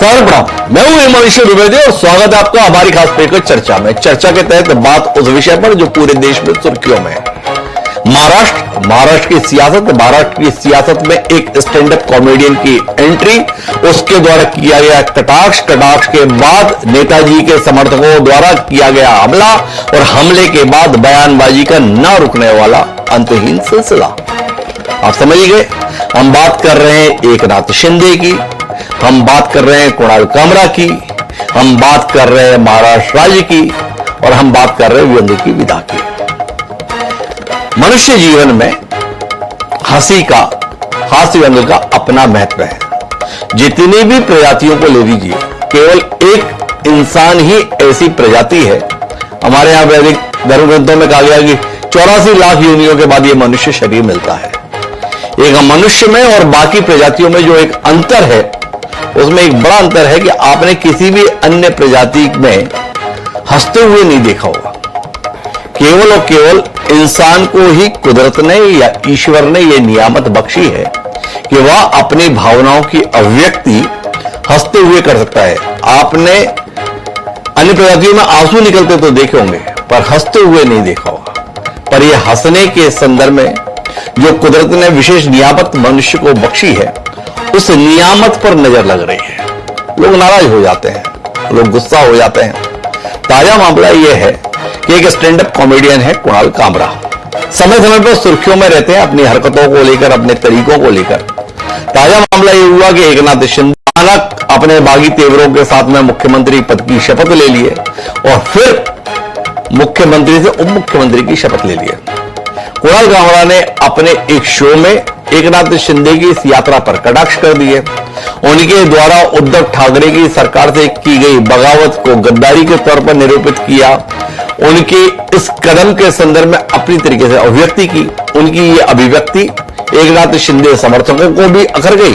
मैं हूं हिमांशु द्विवेदी और स्वागत है आपका हमारी खास पेशकश चर्चा में। चर्चा के तहत बात उस विषय पर जो पूरे देश में सुर्खियों में है। महाराष्ट्र की सियासत में एक स्टैंड अप कॉमेडियन की एंट्री, उसके द्वारा किया गया कटाक्ष के बाद नेताजी के समर्थकों द्वारा किया गया हमला और हमले के बाद बयानबाजी का न रुकने वाला अंतहीन सिलसिला। आप समझ गए, हम बात कर रहे हैं एकनाथ शिंदे की, हम बात कर रहे हैं कुणाल कामरा की, हम बात कर रहे हैं महाराष्ट्र राज्य की और हम बात कर रहे हैं व्यंग्य की विधा की। मनुष्य जीवन में हास्य व्यंग्य का अपना महत्व है। जितनी भी प्रजातियों को ले लीजिए, केवल एक इंसान ही ऐसी प्रजाति है। हमारे यहां वैदिक धर्म ग्रंथों में कहा गया कि 84 लाख योनियों के बाद यह मनुष्य शरीर मिलता है। एक मनुष्य में और बाकी प्रजातियों में जो एक अंतर है, उसमें एक बड़ा अंतर है कि आपने किसी भी अन्य प्रजाति में हंसते हुए नहीं देखा होगा। केवल और केवल इंसान को ही कुदरत ने या ईश्वर ने यह नियामत बख्शी है कि वह अपनी भावनाओं की अभिव्यक्ति हंसते हुए कर सकता है। आपने अन्य प्रजातियों में आंसू निकलते तो देखे होंगे, पर हंसते हुए नहीं देखा होगा। पर यह हंसने के संदर्भ में जो कुदरत ने विशेष नियामत मनुष्य को बख्शी है, उस नियामत पर नजर लग रही है। लोग नाराज हो जाते हैं, लोग गुस्सा हो जाते हैं। ताजा मामला यह है कि एक स्टैंड अप कॉमेडियन है कुणाल कामरा, समय समय पर सुर्खियों में रहते हैं अपनी हरकतों को लेकर, अपने तरीकों को लेकर। ताजा मामला यह हुआ कि एकनाथ शिंदे अपने बागी तेवरों के साथ में मुख्यमंत्री पद की शपथ ले लिए और फिर मुख्यमंत्री से उप मुख्यमंत्री की शपथ ले लिए। कुणाल कामरा ने अपने एक शो में एकनाथ शिंदे की इस यात्रा पर कटाक्ष कर दिए। उनके द्वारा उद्धव ठाकरे की सरकार से की गई बगावत को गद्दारी के तौर पर निरूपित किया। उनके इस कदम के संदर्भ में अपनी तरीके से अभिव्यक्ति की। उनकी ये अभिव्यक्ति एकनाथ शिंदे समर्थकों को भी अखर गई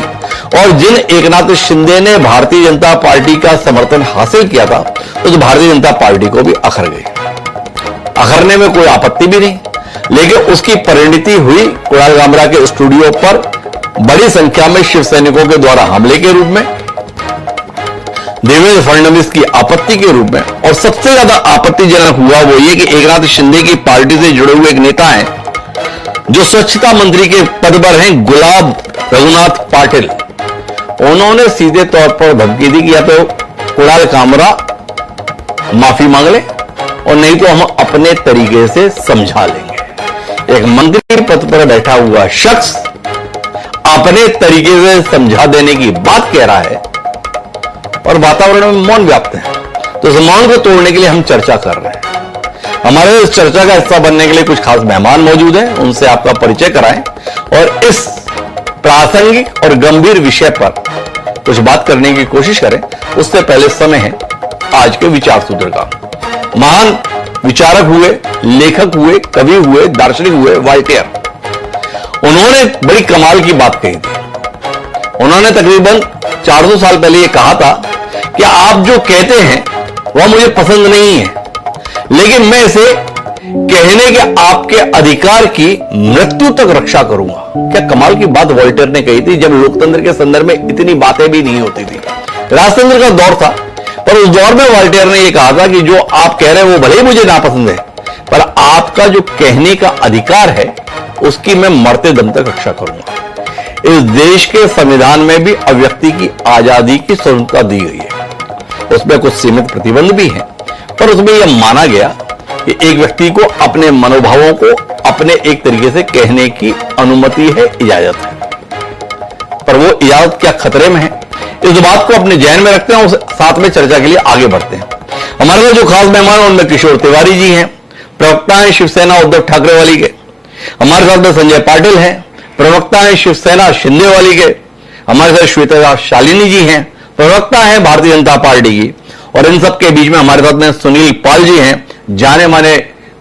और जिन एकनाथ शिंदे ने भारतीय जनता पार्टी का समर्थन हासिल किया था, उस भारतीय जनता पार्टी को भी अखर गई। अखरने में कोई आपत्ति भी नहीं, लेकिन उसकी परिणति हुई कुणाल कामरा के स्टूडियो पर बड़ी संख्या में शिव सैनिकों के द्वारा हमले के रूप में, देवेंद्र फडणवीस की आपत्ति के रूप में। और सबसे ज्यादा आपत्तिजनक हुआ वो ये कि एकनाथ शिंदे की पार्टी से जुड़े हुए एक नेता हैं जो स्वच्छता मंत्री के पद पर हैं, गुलाब रघुनाथ पाटिल। उन्होंने सीधे तौर पर धमकी दी कि या तो कुणाल कामरा माफी मांग ले और नहीं तो हम अपने तरीके से समझा लेंगे। एक मंत्री पद पर बैठा हुआ शख्स अपने तरीके से समझा देने की बात कह रहा है और वातावरण में मौन व्याप्त है। तो इस मौन को तोड़ने के लिए हम चर्चा कर रहे हैं। हमारे इस चर्चा का हिस्सा बनने के लिए कुछ खास मेहमान मौजूद हैं, उनसे आपका परिचय कराएं और इस प्रासंगिक और गंभीर विषय पर कुछ बात करने की कोशिश करें। उससे पहले समय है आज के विचार सूत्र का। महान विचारक हुए, लेखक हुए, कवि हुए, दार्शनिक हुए वॉल्टेयर। उन्होंने बड़ी कमाल की बात कही थी। उन्होंने तकरीबन 400 साल पहले यह कहा था कि आप जो कहते हैं वह मुझे पसंद नहीं है, लेकिन मैं इसे कहने के आपके अधिकार की मृत्यु तक रक्षा करूंगा। क्या कमाल की बात वॉल्टेयर ने कही थी, जब लोकतंत्र के संदर्भ में इतनी बातें भी नहीं होती थी। राजतंत्र का दौर था, पर उस दौर में वॉल्टेयर ने यह कहा था कि जो आप कह रहे हैं वो भले ही मुझे नापसंद है, पर आपका जो कहने का अधिकार है उसकी मैं मरते दम तक रक्षा करूंगा। इस देश के संविधान में भी अभिव्यक्ति की आजादी की स्वतंत्रता दी गई है। उसमें कुछ सीमित प्रतिबंध भी हैं, पर उसमें यह माना गया कि एक व्यक्ति को अपने मनोभावों को अपने एक तरीके से कहने की अनुमति है, इजाजत है। पर वो इजाजत क्या खतरे में है, इस बात को अपने जहन में रखते हैं और साथ में चर्चा के लिए आगे बढ़ते हैं। हमारे साथ जो खास मेहमान हैं उनमें किशोर तिवारी जी हैं, प्रवक्ता हैं शिवसेना उद्धव ठाकरे वाली के। हमारे साथ में संजय पाटिल हैं, प्रवक्ता हैं शिवसेना शिंदे वाली के। हमारे साथ श्वेता शालिनी जी हैं, प्रवक्ता हैं भारतीय जनता पार्टी की। और इन सब के बीच में हमारे साथ में सुनील पाल जी हैं, जाने माने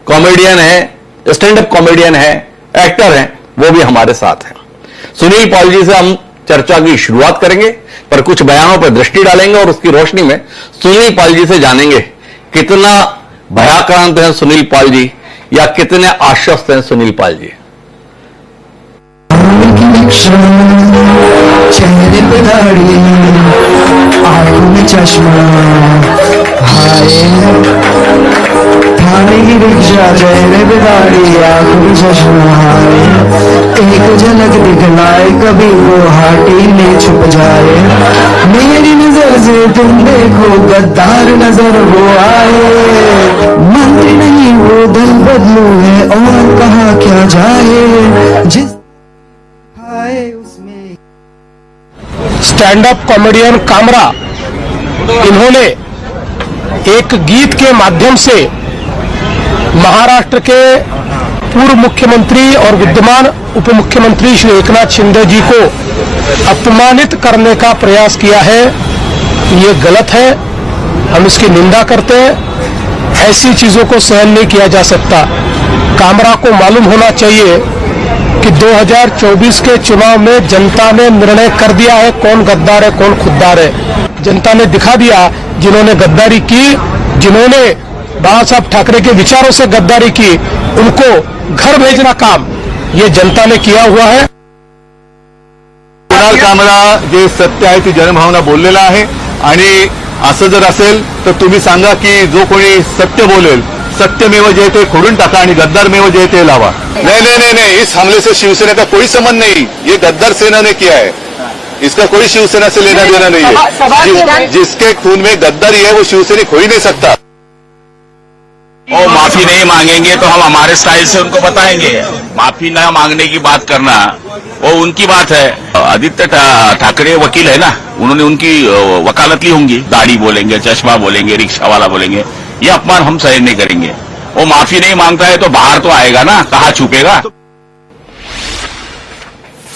कॉमेडियन हैं, स्टैंड अप कॉमेडियन हैं, एक्टर हैं, वो भी हमारे साथ हैं। सुनील पाल जी से हम चर्चा की शुरुआत करेंगे, पर कुछ बयानों पर दृष्टि डालेंगे और उसकी रोशनी में सुनील पाल जी से जानेंगे कितना भयाक्रांत हैं सुनील पाल जी या कितने आश्वस्त हैं सुनील पाल जी। चेहरे पे दाढ़ी, आंखों में चश्मा, हाय थाने की रिक्शा, चेहरे पे दाढ़ी, आंखों में चश्मा, हाय एक झलक दिखलाए कभी वो हाटी में छुप जाए, मेरी नजर से तुम देखो गद्दार नजर वो आए, मंत्री नहीं वो दल बदलू है और कहा क्या जाए, जिस आए उसमें। स्टैंड अप कॉमेडियन कामरा, इन्होंने एक गीत के माध्यम से महाराष्ट्र के पूर्व मुख्यमंत्री और विद्यमान उप मुख्यमंत्री श्री एकनाथ शिंदे जी को अपमानित करने का प्रयास किया है। ये गलत है, हम इसकी निंदा करते हैं। ऐसी चीजों को सहन नहीं किया जा सकता। कामरा को मालूम होना चाहिए कि 2024 के चुनाव में जनता ने निर्णय कर दिया है कौन गद्दार है कौन खुद्दार है। जनता ने दिखा दिया, जिन्होंने गद्दारी की, जिन्होंने बाला साहब ठाकरे के विचारों से गद्दारी की, उनको घर भेजना काम ये जनता ने किया हुआ है। कुणाल कामरा जे सत्य आहे ती जनभावना बोललेला आहे आणि असं जर असेल तर तुम्ही सांगा की जो कोणी सत्य बोलेल सत्यमेव जयते खोडून टाका आणि गद्दारमेव जयते लावा। नहीं, इस हमले से शिवसेना का कोई संबंध नहीं, ये गद्दार सेना ने किया है, इसका कोई शिवसेना से लेना देना नहीं है। जिसके खून में गद्दारी है वो शिवसैनिक हो ही नहीं सकता। वो माफी नहीं मांगेंगे तो हम हमारे स्टाइल से उनको बताएंगे। माफी ना मांगने की बात करना वो उनकी बात है। आदित्य ठाकरे वकील है ना, उन्होंने उनकी वकालत ली होंगी। दाढ़ी बोलेंगे, चश्मा बोलेंगे, रिक्शा वाला बोलेंगे, ये अपमान हम सहन नहीं करेंगे। वो माफी नहीं मांगता है तो बाहर तो आएगा ना, कहाँ छुपेगा।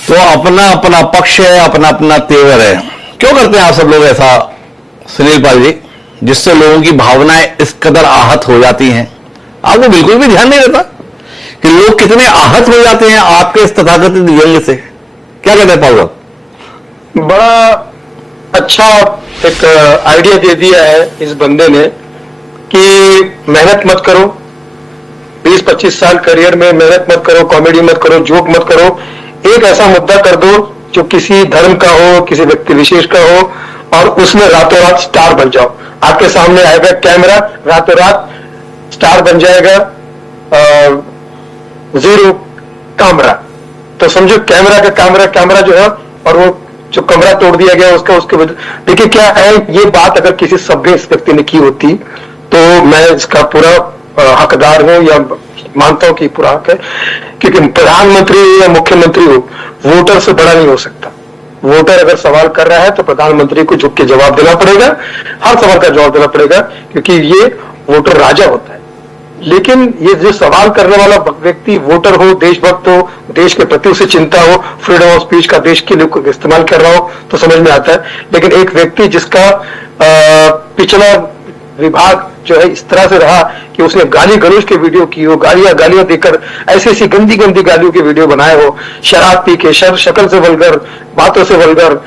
तो अपना अपना पक्ष है, अपना अपना तेवर है। क्यों करते हैं आप सब लोग ऐसा सुनील पाल जी, जिससे लोगों की भावनाएं इस कदर आहत हो जाती हैं? आपको बिल्कुल भी ध्यान नहीं रहता कि लोग कितने आहत हो जाते हैं आपके इस तथाकथित व्यंग्य से। क्या कहते हैं पाल? बड़ा अच्छा एक आइडिया दे दिया है इस बंदे ने कि मेहनत मत करो, 20-25 साल करियर में मेहनत मत करो, कॉमेडी मत करो, जोक मत करो, एक ऐसा मुद्दा कर दो जो किसी धर्म का हो, किसी व्यक्ति विशेष का हो, और उसमें रातों रात स्टार बन जाओ। आपके सामने आएगा कैमरा, रातों रात स्टार बन जाएगा। जीरो कामरा, तो समझो कैमरा का कैमरा जो है, और वो जो कमरा तोड़ दिया गया उसका, उसके देखिए क्या है। ये बात अगर किसी सभ्य व्यक्ति ने की होती तो मैं इसका पूरा हकदार हूं, या मानता हूं कि पूरा हक है, क्योंकि प्रधानमंत्री या मुख्यमंत्री हो, वोटर से बड़ा नहीं हो सकता। वोटर अगर सवाल कर रहा है तो प्रधानमंत्री को झुक के जवाब देना पड़ेगा, हर सवाल का जवाब देना पड़ेगा, क्योंकि ये वोटर राजा होता है। लेकिन ये जो सवाल करने वाला व्यक्ति वोटर हो, देशभक्त हो, देश के प्रति उसे चिंता हो, फ्रीडम ऑफ स्पीच का देश के लिए इस्तेमाल कर रहा हो, तो समझ में आता है। लेकिन एक व्यक्ति जिसका पिछला विभाग जो है इस तरह से रहा कि उसने गाली गलौज के वीडियो की हो, गालियां देकर ऐसी गंदी गालियों के वीडियो बनाए हो, शराब पी के, शक्ल से वल्गर, बातों से वल्गर,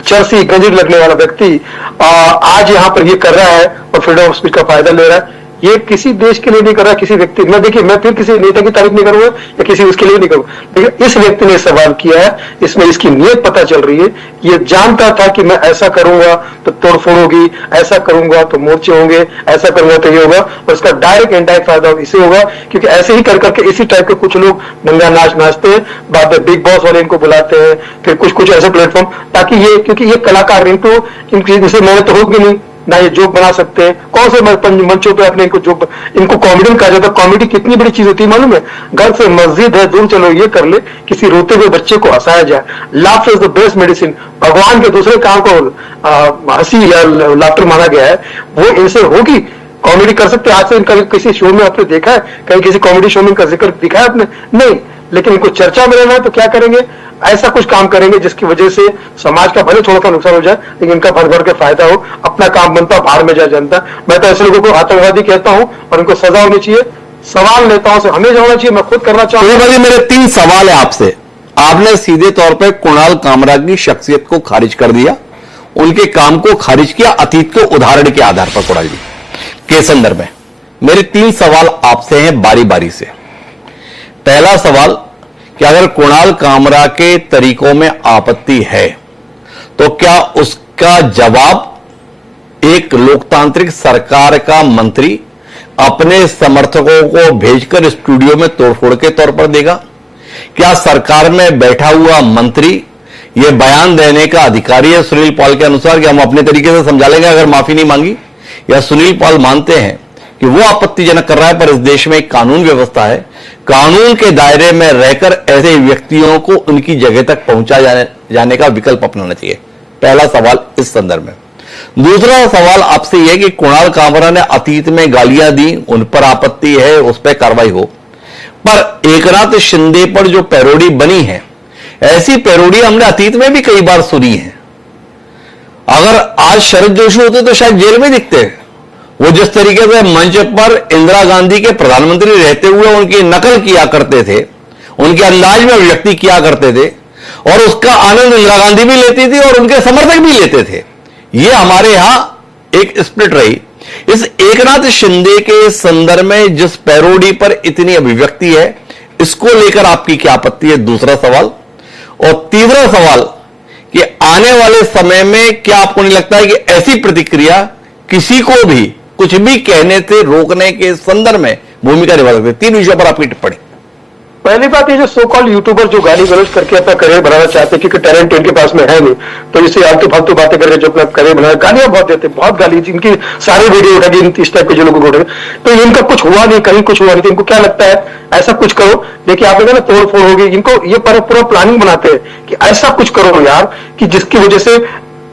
चरसी गंजीर लगने वाला व्यक्ति आज यहाँ पर ये कर रहा है और फ्रीडम ऑफ स्पीच का फायदा ले रहा है। ये किसी देश के लिए नहीं कर रहा, किसी व्यक्ति, मैं देखिए मैं फिर किसी नेता की तारीफ नहीं करूंगा या किसी उसके लिए नहीं करूंगा, लेकिन इस व्यक्ति ने सवाल किया है, इसमें इसकी नीयत पता चल रही है। ये जानता था कि मैं ऐसा करूंगा तो तोड़फोड़ होगी, ऐसा करूंगा तो मोर्चे होंगे, ऐसा करूंगा तो ये होगा, और इसका डायरेक्ट इनडायरेक्ट फायदा इसे होगा, क्योंकि ऐसे ही कर करके इसी टाइप के कुछ लोग नंगा नाच नाचते हैं, बाद में बिग बॉस वाले इनको बुलाते हैं, फिर कुछ ऐसे प्लेटफॉर्म, ताकि ये, क्योंकि ये कलाकार, इनको इनसे मेहनत होगी नहीं ना, ये जोक बना सकते हैं। कौन से मंचों पे अपने इनको कॉमेडियन कहा जाता है। कॉमेडी कितनी बड़ी चीज होती है मालूम है? घर से मस्जिद है दूर, चलो ये कर ले, किसी रोते हुए बच्चे को हंसाया जाए। Laughter is the best medicine. भगवान के दूसरे काम को हंसी या लाफ्टर माना गया है, वो इनसे होगी। कॉमेडी कर सकते हैं। आज से इनका किसी शो में आपने देखा है? कहीं किसी कॉमेडी शो में इनका जिक्र दिखा है आपने? नहीं। लेकिन इनको चर्चा में रहना है तो क्या करेंगे? ऐसा कुछ काम करेंगे जिसकी वजह से समाज का भले थोड़ा सा नुकसान हो जाए, लेकिन इनका भर भर के फायदा हो। अपना काम बनता, बाहर में जाए जनता। मैं तो ऐसे लोगों को आतंकवादी कहता हूं और इनको सजा होनी चाहिए। सवाल नेताओं से हमें होना चाहिए, मैं खुद करना चाहूंगा। मेरे 3 सवाल है आपसे। आपने सीधे तौर पर कुणाल कामरा की शख्सियत को खारिज कर दिया, उनके काम को खारिज किया अतीत के उदाहरण के आधार पर कुणाल जी के संदर्भ में। मेरे 3 सवाल आपसे हैं बारी बारी से। पहला सवाल कि अगर कुणाल कामरा के तरीकों में आपत्ति है तो क्या उसका जवाब एक लोकतांत्रिक सरकार का मंत्री अपने समर्थकों को भेजकर स्टूडियो में तोड़फोड़ के तौर पर देगा? क्या सरकार में बैठा हुआ मंत्री यह बयान देने का अधिकारी है सुनील पॉल के अनुसार कि हम अपने तरीके से समझा लेंगे अगर माफी नहीं मांगी? या सुनील पॉल मानते हैं कि वो आपत्तिजनक कर रहा है पर इस देश में एक कानून व्यवस्था है, कानून के दायरे में रहकर ऐसे व्यक्तियों को उनकी जगह तक पहुंचा जाने का विकल्प अपनाना चाहिए? पहला सवाल इस संदर्भ में। दूसरा सवाल आपसे यह कि कुणाल कामरा ने अतीत में गालियां दी, उन पर आपत्ति है, उस पर कार्रवाई हो, पर एकनाथ शिंदे पर जो पैरोडी बनी है, ऐसी पैरोडी हमने अतीत में भी कई बार सुनी है। अगर आज शरद जोशी होते तो शायद जेल में दिखते। वो जिस तरीके से मंच पर इंदिरा गांधी के प्रधानमंत्री रहते हुए उनकी नकल किया करते थे, उनके अंदाज में अभिव्यक्ति किया करते थे और उसका आनंद इंदिरा गांधी भी लेती थी और उनके समर्थक भी लेते थे, ये हमारे यहां एक स्प्लिट रही। इस एकनाथ शिंदे के संदर्भ में जिस पैरोडी पर इतनी अभिव्यक्ति है, इसको लेकर आपकी क्या आपत्ति है? दूसरा सवाल। और तीसरा सवाल कि आने वाले समय में क्या आपको नहीं लगता है कि ऐसी प्रतिक्रिया किसी को भी कुछ भी कहने से रोकने के संदर्भ में भूमिका निभा सकती है? तीन विषयों पर आपकी टिप्पणी। पहली बात ये जो सो कॉल्ड यूट्यूबर जो गाली गलौज करके अपना करियर बनाना चाहते हैं क्योंकि टैलेंट इनके पास में है नहीं, तो इससे आलतू फालतू बातें करके जो अपना करियर बनाना, गालियां बहुत देते हैं, बहुत गाली, इनकी सारी वीडियो उठेगी इस टाइप के जो लोग उठेंगे, तो इनका कुछ हुआ नहीं, कहीं कुछ हुआ नहीं, तो इनको क्या लगता है ऐसा कुछ करो, देखिए आपने कहा ना तोड़ फोड़ होगी, इनको ये पूरा प्लानिंग बनाते हैं कि ऐसा कुछ करो यार कि जिसकी वजह से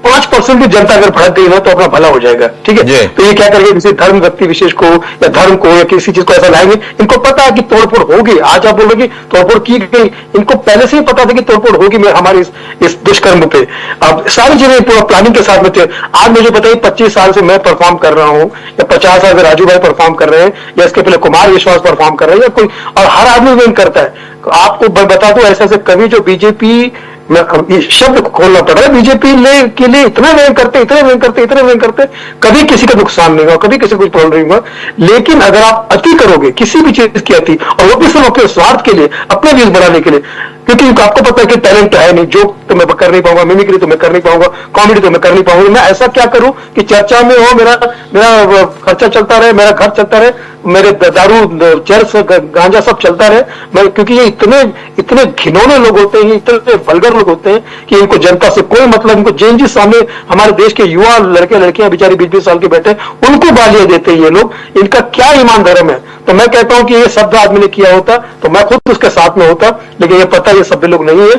5% भी जनता अगर भड़क गई ना तो अपना भला हो जाएगा, ठीक है। तो ये क्या करेंगे, किसी धर्म व्यक्ति विशेष को या धर्म को या किसी चीज को ऐसा लाएंगे, इनको पता है कि तोड़फोड़ होगी। आज आप बोलोगे तोड़फोड़ की गई, इनको पहले से ही पता था कि तोड़फोड़ होगी हमारी इस दुष्कर्म पे। अब सारी चीजें पूरा प्लानिंग के साथ में थे। आज मुझे बताइए 25 साल से मैं परफॉर्म कर रहा हूँ या 50 साल से राजू भाई परफॉर्म कर रहे हैं या इसके पहले कुमार विश्वास परफॉर्म कर रहे हैं या कोई, और हर आदमी वेन करता है। आपको बता दो ऐसे ऐसे कवि जो बीजेपी में, ये शब्द खोलना पड़ रहा है, बीजेपी के लिए इतना व्यंग करते, कभी किसी का नुकसान नहीं हुआ, कभी किसी को प्रॉब्लम नहीं हुआ। लेकिन अगर आप अति करोगे किसी भी चीज की अति, और वो भी सिर्फ अपने स्वार्थ के लिए, अपने व्यूज बढ़ाने के लिए, क्योंकि आपको पता है कि टैलेंट तो है नहीं, जोक तो मैं कर नहीं पाऊंगा, मिमिक्री तो मैं कर नहीं पाऊंगा, कॉमेडी तो मैं कर नहीं पाऊंगा, मैं ऐसा क्या करूं कि चर्चा में हो, मेरा खर्चा चलता रहे, मेरा घर चलता रहे, मेरे दारू चर्च गांजा सब चलता रहे। मैं क्योंकि ये इतने घिनौने लोग होते हैं, इतने वल्गर लोग होते हैं कि इनको जनता से कोई मतलब, इनको जिस सामने हमारे देश के युवा लड़के लड़कियां बेचारी 20-20 साल के बैठे, उनको गालियां देते हैं ये लोग, इनका क्या ईमान धर्म है। तो मैं कहता हूं कि ये शब्द आदमी ने किया होता तो मैं खुद उसके साथ में होता, लेकिन ये पता ये सभ्य लोग नहीं है।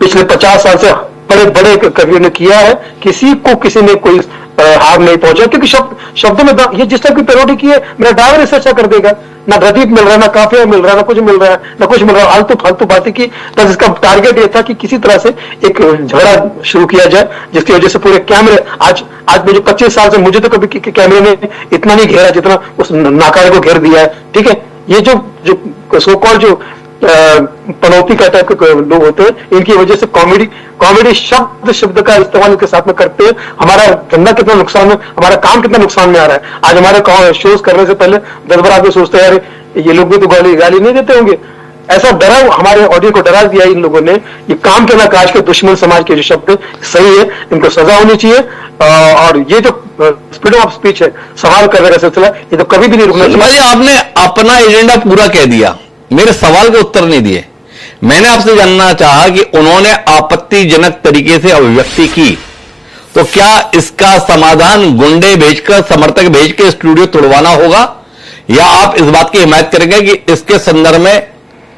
पिछले 50 साल से बड़े बड़े कवियों ने किया है, किसी को किसी ने कोई हार नहीं पहुंचा, क्योंकि शब्दों में ये जिस टाइप की पैरोडी की है, मेरा ड्राइवर इससे अच्छा कर देगा, ना रदीप मिल रहा है, ना काफिया मिल रहा है, ना कुछ मिल रहा है, ना कुछ मिल रहा है, आलतू फालतू बातें की। बस इसका टारगेट ये था कि किसी तरह से एक झगड़ा शुरू किया जाए, जिसकी वजह से पूरे कैमरे, आज मुझे 25 साल से मुझे तो कभी कैमरे ने इतना नहीं घेरा जितना उस नाकारे को घेर दिया है, ठीक है। ये जो सो कॉल्ड जो पनौती का टाइप के लोग होते हैं, इनकी वजह से कॉमेडी शब्द का इस्तेमाल के साथ में करते हैं। हमारा धंधा कितना नुकसान में, हमारा काम कितना नुकसान में आ रहा है। आज हमारे शोज करने से पहले 10 बार आदमी सोचते हैं ये लोग भी तो गाली नहीं देते होंगे, ऐसा डरा हमारे ऑडियो को डरा दिया इन लोगों ने। ये काम के ना काज के दुश्मन समाज के जो शब्द सही है, इनको सजा होनी चाहिए। और ये जो फ्रीडम ऑफ स्पीच है, सवाल करने का सिलसिला, ये तो कभी भी नहीं रुकना चाहिए। भाई आपने अपना एजेंडा पूरा कह दिया, मेरे सवाल के उत्तर नहीं दिए। मैंने आपसे जानना चाहा कि उन्होंने आपत्तिजनक तरीके से अभिव्यक्ति की, तो क्या इसका समाधान गुंडे भेजकर, समर्थक भेज के स्टूडियो तोड़वाना होगा, या आप इस बात की हिमायत करेंगे कि इसके संदर्भ में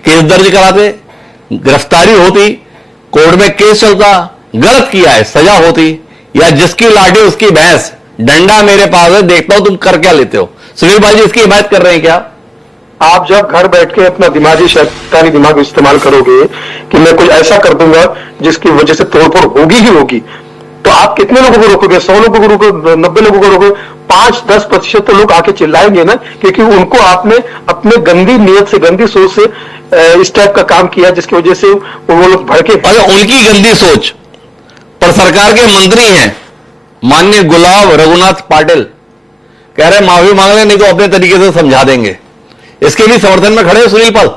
केस दर्ज कराते, गिरफ्तारी होती, कोर्ट में केस चलता, गलत किया है सजा होती, या जिसकी लाठी उसकी भैंस, डंडा मेरे पास है, देखता हूं तुम कर क्या लेते हो? सुनील भाई जी इसकी हिमायत कर रहे हैं क्या? आप जब घर बैठ के अपना दिमागी शैतानी दिमाग इस्तेमाल करोगे कि मैं कुछ ऐसा कर दूंगा जिसकी वजह से तोड़फोड़ होगी ही होगी, तो आप कितने लोगों को रोकोगे? 100 लोगों को रोकोगे, 90 लोगों को रोकोगे? 5-10% तो लोग आके चिल्लाएंगे ना, क्योंकि उनको आपने अपने गंदी नीयत से, गंदी सोच से इस टाइप का काम किया, जिसकी वजह से वो लोग भड़के। अरे उनकी गंदी सोच, पर सरकार के मंत्री हैं माननीय गुलाब रघुनाथ पाटिल, कह रहे माफी मांग लें, नहीं तो अपने तरीके से समझा देंगे। इसके भी समर्थन में खड़े सुनील पाल।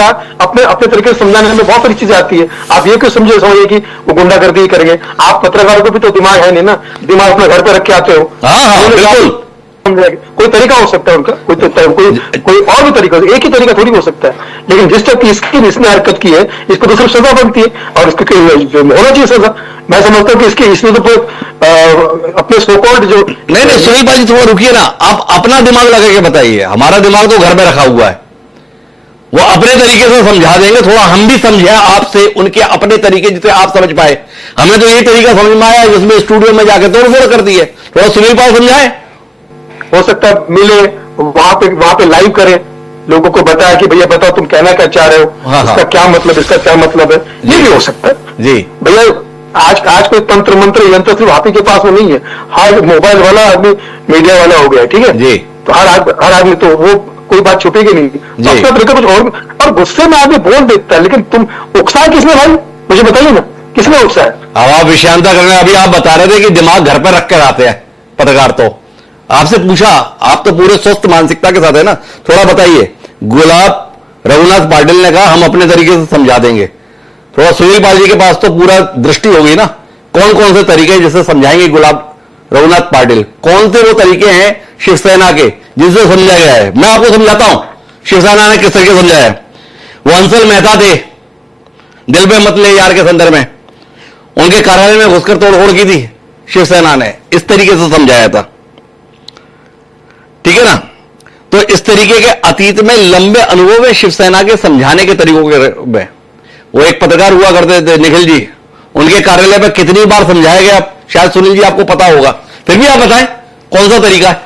अपने अपने तरीके से समझाने में बहुत सारी चीजें आती है। आप ये क्यों समझिए कि वो गुंडागर्दी करेंगे? आप पत्रकारों को भी तो दिमाग है नहीं ना, दिमाग अपने घर पे रख के आते हो। हाँ, बिल्कुल। कोई तरीका हो सकता है उनका, कोई और भी तरीका, एक ही तरीका थोड़ी हो सकता है। लेकिन जिस तरह की इसने हरकत की है, इसको तो सिर्फ सजा बनती है और इसको होना चाहिए सजा। मैं समझता हूँ कि इसने तो अपने सोकॉल्ड जो नहीं सुनील भाई थोड़ा रुकिए ना, आप अपना दिमाग लगा के बताइए। हमारा दिमाग तो घर में रखा हुआ है, वो अपने तरीके से समझा देंगे। थोड़ा हम भी समझे आपसे उनके अपने तरीके जिसे आप समझ पाए। हमें तो यही तरीका समझ में आया जिसमें स्टूडियो में जाके तोड़फोड़ कर दी है। थोड़ा सुनील पाल समझाए। हो सकता है मिले वहां पे लाइव करें, लोगों को बताया कि भैया बताओ तुम कहना क्या चाह रहे हो, इसका क्या मतलब, इसका क्या मतलब है। ये भी हो सकता है जी भैया। आज कोई तंत्र मंत्र यंत्र सिर्फ हाथी के पास में नहीं है, हर मोबाइल वाला आदमी मीडिया वाला हो गया, ठीक है जी। तो हर आदमी, तो वो कोई बात छुपेगी नहीं। अपना तरीका कुछ और गुस्से में आदमी बोल देता है, लेकिन तुम उकसाया किसने भाई, मुझे बताइए ना, किसने उकसाया? अब आप विषयांतर करने, अभी आप बता रहे थे कि दिमाग घर पर रख कर आते हैं पत्रकार। तो आपसे पूछा, आप तो पूरे स्वस्थ मानसिकता के साथ है ना, थोड़ा बताइए। गुलाब रघुनाथ पाटिल ने कहा हम अपने तरीके से समझा देंगे। थोड़ा सुनील पाल जी के पास तो पूरा दृष्टि होगी ना, कौन कौन से तरीके जिससे समझाएंगे गुलाब रघुनाथ पाटिल? कौन से वो तरीके हैं शिवसेना के जिससे समझा गया है? मैं आपको समझाता हूं शिवसेना ने किस तरीके समझाया है। वंसल मेहता थे दिल पे मत ले यार के संदर्भ में, उनके कार्यालय में घुसकर तोड़फोड़ की थी शिवसेना ने, इस तरीके से समझाया था, ठीक है ना। तो इस तरीके के अतीत में लंबे अनुभव है शिवसेना के समझाने के तरीकों के में। वो एक पत्रकार हुआ करते थे निखिल जी, उनके कार्यालय पर कितनी बार समझाया गया, शायद सुनील जी आपको पता होगा, फिर भी आप बताएं कौन सा तरीका है?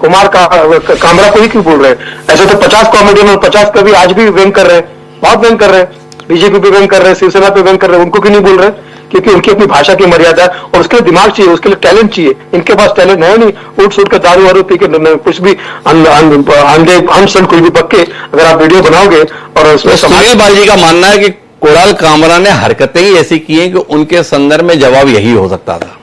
कुमार कामरा को ही क्यों बोल रहे हैं? ऐसे तो 50 कॉमेडियन और 50 का भी आज भी व्यंग कर रहे हैं, बहुत व्यंग कर रहे हैं, बीजेपी पे व्यंग कर रहे हैं, शिवसेना पे व्यंग कर रहे हैं, उनको क्यों नहीं बोल रहे? क्योंकि उनकी अपनी भाषा की मर्यादा है और उसके लिए दिमाग चाहिए, उसके लिए टैलेंट चाहिए। इनके पास टैलेंट है नहीं, उठ सूट का दारू वारू पी के कुछ भी अंडे हम कुछ भी पक्के अगर आप वीडियो बनाओगे और उसमें सुनील बाल जी का मानना है कि कुणाल कामरा ने हरकतें ही ऐसी की हैं कि उनके संदर्भ में जवाब यही हो सकता था।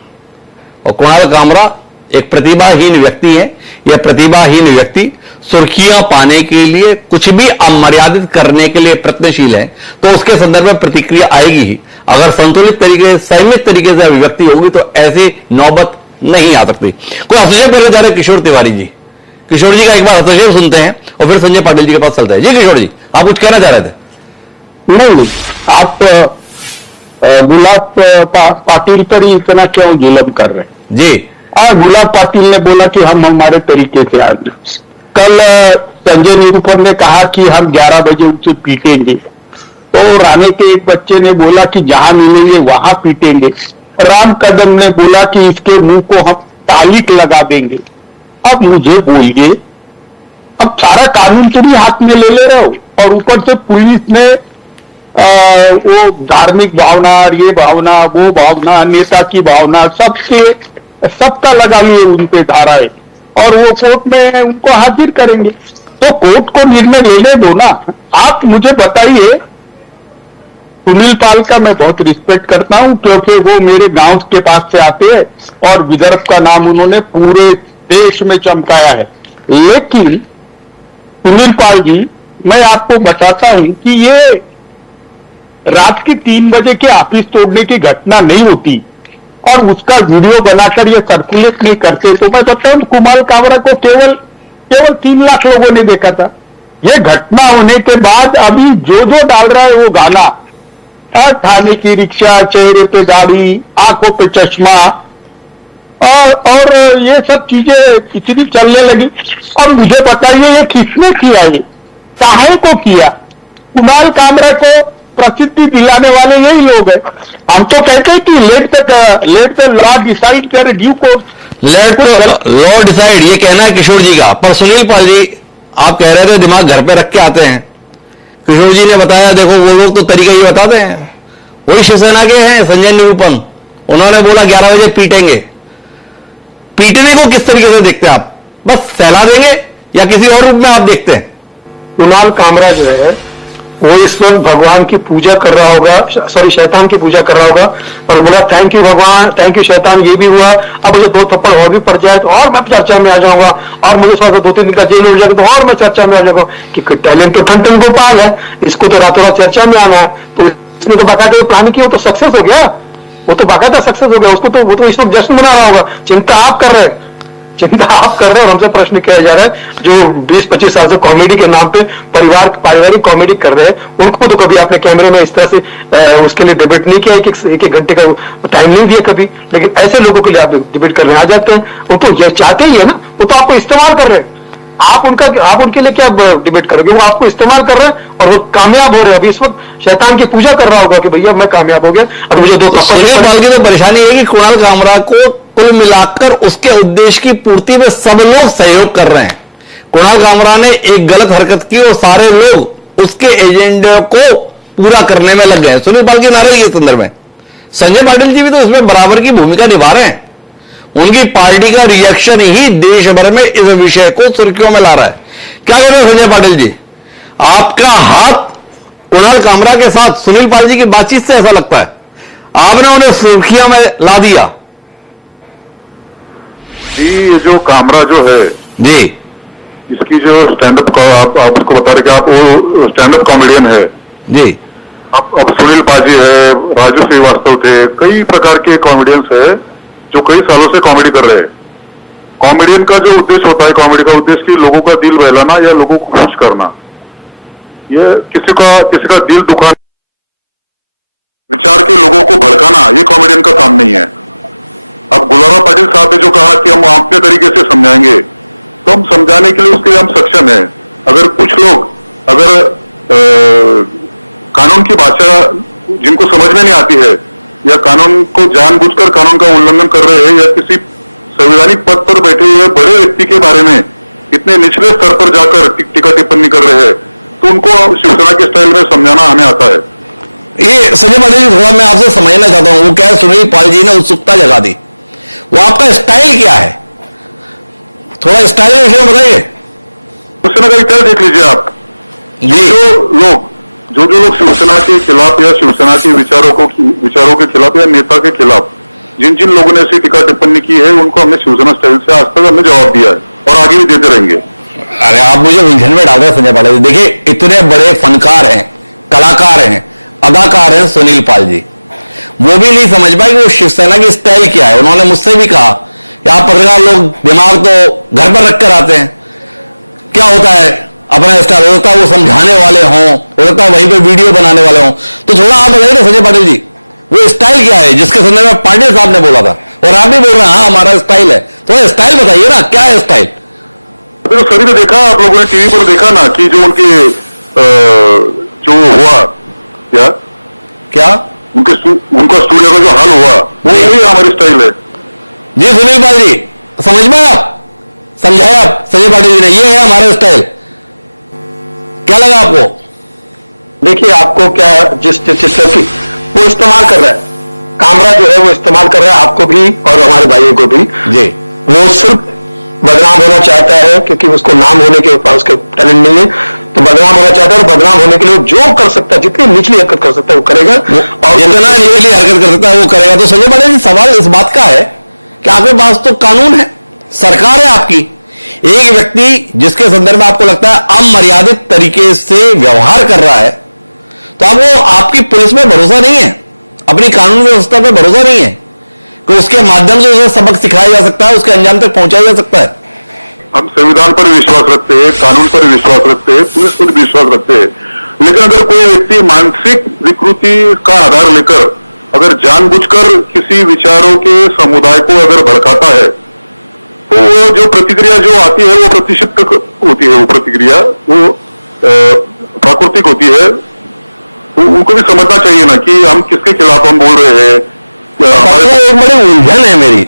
और कुणाल कामरा एक प्रतिभाहीन व्यक्ति है। यह प्रतिभाहीन व्यक्ति सुर्खियां पाने के लिए कुछ भी अमर्यादित करने के लिए प्रयत्नशील है, तो उसके संदर्भ में प्रतिक्रिया आएगी ही। अगर संतुलित तरीके से, संयमित तरीके से अभिव्यक्ति होगी तो ऐसी नौबत नहीं आ सकती। कोई हस्तक्षेप करने जा रहे किशोर तिवारी जी, किशोर जी का एक बार हस्तक्षेप सुनते हैं और फिर संजय पाटिल जी के पास चलते हैं। जी किशोर जी, आप कुछ कहना चाह रहे थे? नहीं, आप गुलाब पाटिल पर ही इतना क्यों जुल्म कर रहे हैं? जी गुलाब पाटिल ने बोला कि हम हमारे तरीके से आएंगे। कल संजय निरूपम ने कहा कि हम 11 बजे उसे पीटेंगे, तो राणे के एक बच्चे ने बोला कि जहां मिलेंगे वहां पीटेंगे। राम कदम ने बोला कि इसके मुंह को हम तालिक लगा देंगे। अब मुझे बोलिए, अब सारा कानून तुम हाथ में ले रहे हो और ऊपर से पुलिस ने वो धार्मिक भावना, ये भावना, वो भावना, नेता की भावना, सबका लगा लिए उन पे धाराएं और वो कोर्ट में उनको हाजिर करेंगे। तो कोर्ट को निर्णय लेने दो ना। आप मुझे बताइए, सुनील पाल का मैं बहुत रिस्पेक्ट करता हूं क्योंकि वो मेरे गांव के पास से आते हैं और विदर्भ का नाम उन्होंने पूरे देश में चमकाया है। लेकिन सुनील पाल जी, मैं आपको बताता हूं कि ये रात के 3 बजे के ऑफिस तोड़ने की घटना नहीं होती और उसका वीडियो बनाकर ये सर्कुलेट नहीं करते। तो मैं बताता हूं, कुणाल कामरा को केवल 3 लाख लोगों ने देखा था। ये घटना होने के बाद अभी जो डाल रहा है वो गाना, थाने की रिक्शा, चेहरे पे दाढ़ी, आंखों पे चश्मा और ये सब चीजें इतनी चलने लगी। और मुझे बताइए ये किसने किया, ये काहे को किया? कुणाल कामरा को प्रसिद्धि दिलाने वाले यही लोग हैं। हम तो कहते हैं कि लेट द लॉ डिसाइड करे, due court let law decide, ये कहना है किशोर जी का। पर सुनील पाल जी, आप कह रहे थे दिमाग घर पे रख के आते हैं। किशोर जी ने बताया, देखो वो लोग तो तरीका ही बताते हैं। वही शिवसेना के हैं संजय निरूपम, उन्होंने बोला 11 बजे पीटेंगे। पीटने को किस तरीके से देखते हैं आप? बस सहला देंगे या किसी और रूप में आप देखते हैं? कुणाल कामरा जो है वो इस वक्त भगवान की पूजा कर रहा होगा, सॉरी शैतान की पूजा कर रहा होगा, और बोला थैंक यू भगवान, थैंक यू शैतान, ये भी हुआ, अब मुझे 2 थप्पड़ और भी पड़ जाए तो और मैं चर्चा में आ जाऊंगा, और मुझे 2-3 दिन का जेल हो जाएगा तो और मैं चर्चा में आ जाऊंगा। कि टैलेंट तो ठन ठन गोपाल है, इसको तो रातों रात चर्चा में आना है, तो इसने तो बाकायदा प्लान किया, वो तो सक्सेस हो गया, वो तो बाकायदा सक्सेस हो गया, उसको तो वो तो इस वक्त जश्न मना रहा होगा। चिंता आप कर रहे हैं, चिंता आप कर रहे हैं, और हमसे प्रश्न किया जा रहा है जो 20-25 साल से कॉमेडी के नाम पे पारिवारिक कॉमेडी कर रहे हैं, उनको तो कभी आपने कैमरे में इस तरह से उसके लिए डिबेट नहीं किया, एक घंटे का टाइम नहीं दिया कभी, लेकिन ऐसे लोगों के लिए आप डिबेट करने आ जाते हैं। वो तो ये चाहते ही है ना, वो तो आपको इस्तेमाल कर रहे हैं, आप उनके लिए क्या डिबेट करोगे, वो आपको इस्तेमाल कर रहे हैं और वो कामयाब हो रहे हैं। अभी इस वक्त शैतान की पूजा कर रहा होगा कि भैया मैं कामयाब हो गया, अब मुझे 2 सुनील पाल की तो परेशानी है कि कुणाल कामरा को कुल मिलाकर उसके उद्देश्य की पूर्ति में सब लोग सहयोग कर रहे हैं। कुणाल कामरा ने एक गलत हरकत की और सारे लोग उसके एजेंडे को पूरा करने में लग गए। सुनील पाल की नाराजगी के संदर्भ में संजय पाटिल जी भी तो इसमें बराबर की भूमिका निभा रहे हैं। उनकी पार्टी का रिएक्शन ही देश भर में इस विषय को सुर्खियों में ला रहा है। क्या कह रहे हैं संजय पाटिल जी, आपका हाथ कुणाल कामरा के साथ सुनील पाल जी की बातचीत से ऐसा लगता है, आपने उन्हें सुर्खियों में ला दिया। जी ये जो कामरा जो है जी, इसकी जो स्टैंड अप, आप उसको बता रहे कि आप वो स्टैंड अप कॉमेडियन है जी, अब सुनील पाजी है, राजू श्रीवास्तव थे, कई प्रकार के कॉमेडियंस है जो कई सालों से कॉमेडी कर रहे हैं। कॉमेडियन का जो उद्देश्य होता है, कॉमेडी का उद्देश्य कि लोगों का दिल बहलाना या लोगों को खुश करना, ये किसी का दिल दुखाना, विचार के लोगों को भड़काना, ये कॉमेडियन का काम नहीं है। अब गुलाबराव पाटिल साहब ने जो कहा कि हम अपने तरीके से समझाएंगे, तो हम समझाने के लिए उसके लिए हम सक्षम हैं। अगर कुछ लोग कानून की भाषा जिनको समझ में नहीं आती है या कानून को जानबूझकर कानून का उल्लंघन कर रहे हैं या किसी संवैधानिक पद पर बैठे हुए बड़े व्यक्ति के बारे में इतने निचले स्तर पर जाकर टीका टिप्पणी कर रहे हैं, तो उनको शिवसेना के स्टाइल में समझाना हमें आता है। ये संजय पाटिल जी थोड़ा मैं आपसे समझना चाहता हूं, वो क्या सुनील पाल जी ने उत्सुकता जगा दी, वो आपका स्टाइल क्या है, थोड़ा स्टाइल के विषय में बताइए। शिवसेना का इतिहास देख लीजिए आप, जो लोग शिवसेना के खिलाफ या शिवसेना के विचारों के खिलाफ या नेता के खिलाफ जिन लोगों ने ऐसी टीका टिप्पणी की है, उनको हमने शिवसेना स्टाइल से आज तक हमने जवाब दिया है और आगे भी देते रहेंगे। अरे आप मुझे उलझन में डाल रहे हैं संजय पाटिल जी। देखिए इतने बड़े फनकार हैं, कलाकार हैं, अदाकार हैं सुनील पाल जी, वो भी नहीं समझ पाए कि वो शिवसेना की स्टाइल क्या है। उन्होंने मुझसे भी कहा कि आप पत्रकार लोग दिमाग तो घर पर रखकर आते हैं, क्या होता है अपना स्टाइल, होता है वो समझाने वाले हों, होता है वहीं पे वीडियो बनाने वाले हों। तो थोड़ा आप बताइए ना संजय पाटिल जी, वो स्टाइल क्या है जिसके संदर्भ में पाटिल साहब ने बोला था और आप भी बोल रहे हैं हाँ हमारा स्टाइल है, तो स्टाइल बताइए ना, क्या है स्टाइल। तो सभी ने देखा, आप लोगों ने टीवी पर देखा ना कि जो उनके जो हुआ क्या उनका स्टूडियो का जो हाल हुआ, वो भी हमारी स्टाइल है। जी सुनील पाल जी समझ में आप समझाया आप संजय पाटिल जी ने, ये है हमारा स्टाइल, क्या लगा आपको? देखिए आपको क्या जिस चित्र की वो इस्तेमाल कर रहा है, कामरा जो है वो इस्तेमाल कर रहा है आपको भी और हमारे भाइयों को भी जी। वो सिर्फ बदनाम होना चाहता है क्योंकि उसको नाम होने के ऊपर उसके टैलेंट नहीं है, तो बदनाम होना चाहता है और बदनाम होने के लिए जो कर सकता है, जितनी निचली हरकत कर सकता है वो करेगा और जितना निचली हरकत कर सकता है वो करेगा। तो संजय पाटिल जी सवाल इस बात का है कि आपके पास तो कानून है, सरकार है आपकी, एक व्यक्ति जिसके संदर्भ में आपको लगता है अमर्यादित तरीके से व्यवहार कर रहा है, तो आपको आपकी पुलिस में भरोसा नहीं है, अपनी कानून व्यवस्था पर भरोसा नहीं है कि उसके माध्यम से उसे सबक सिखाया जा सकता है, उसके अंजाम तक पहुंचाया जा सकता है। हम संविधान पर विश्वास रखते हैं, कानून पर विश्वास रखते हैं, पुलिस पर विश्वास रखते हैं, लेकिन अगर कोई व्यक्ति मानसिक विकृति का आधार लेकर अगर जानबूझकर किसी विचारों के समुदाय को अगर भड़काता है, तो वो जो प्रतिक्रिया जो आती है वो प्रतिशत होती है, वो प्रतिक्रिया वो प्राकृतिक होती है। तो उनको भी समझना चाहिए ना कि हम किसके खिलाफ हम बोल रहे हैं। एक बड़ी उलझन है मेरी,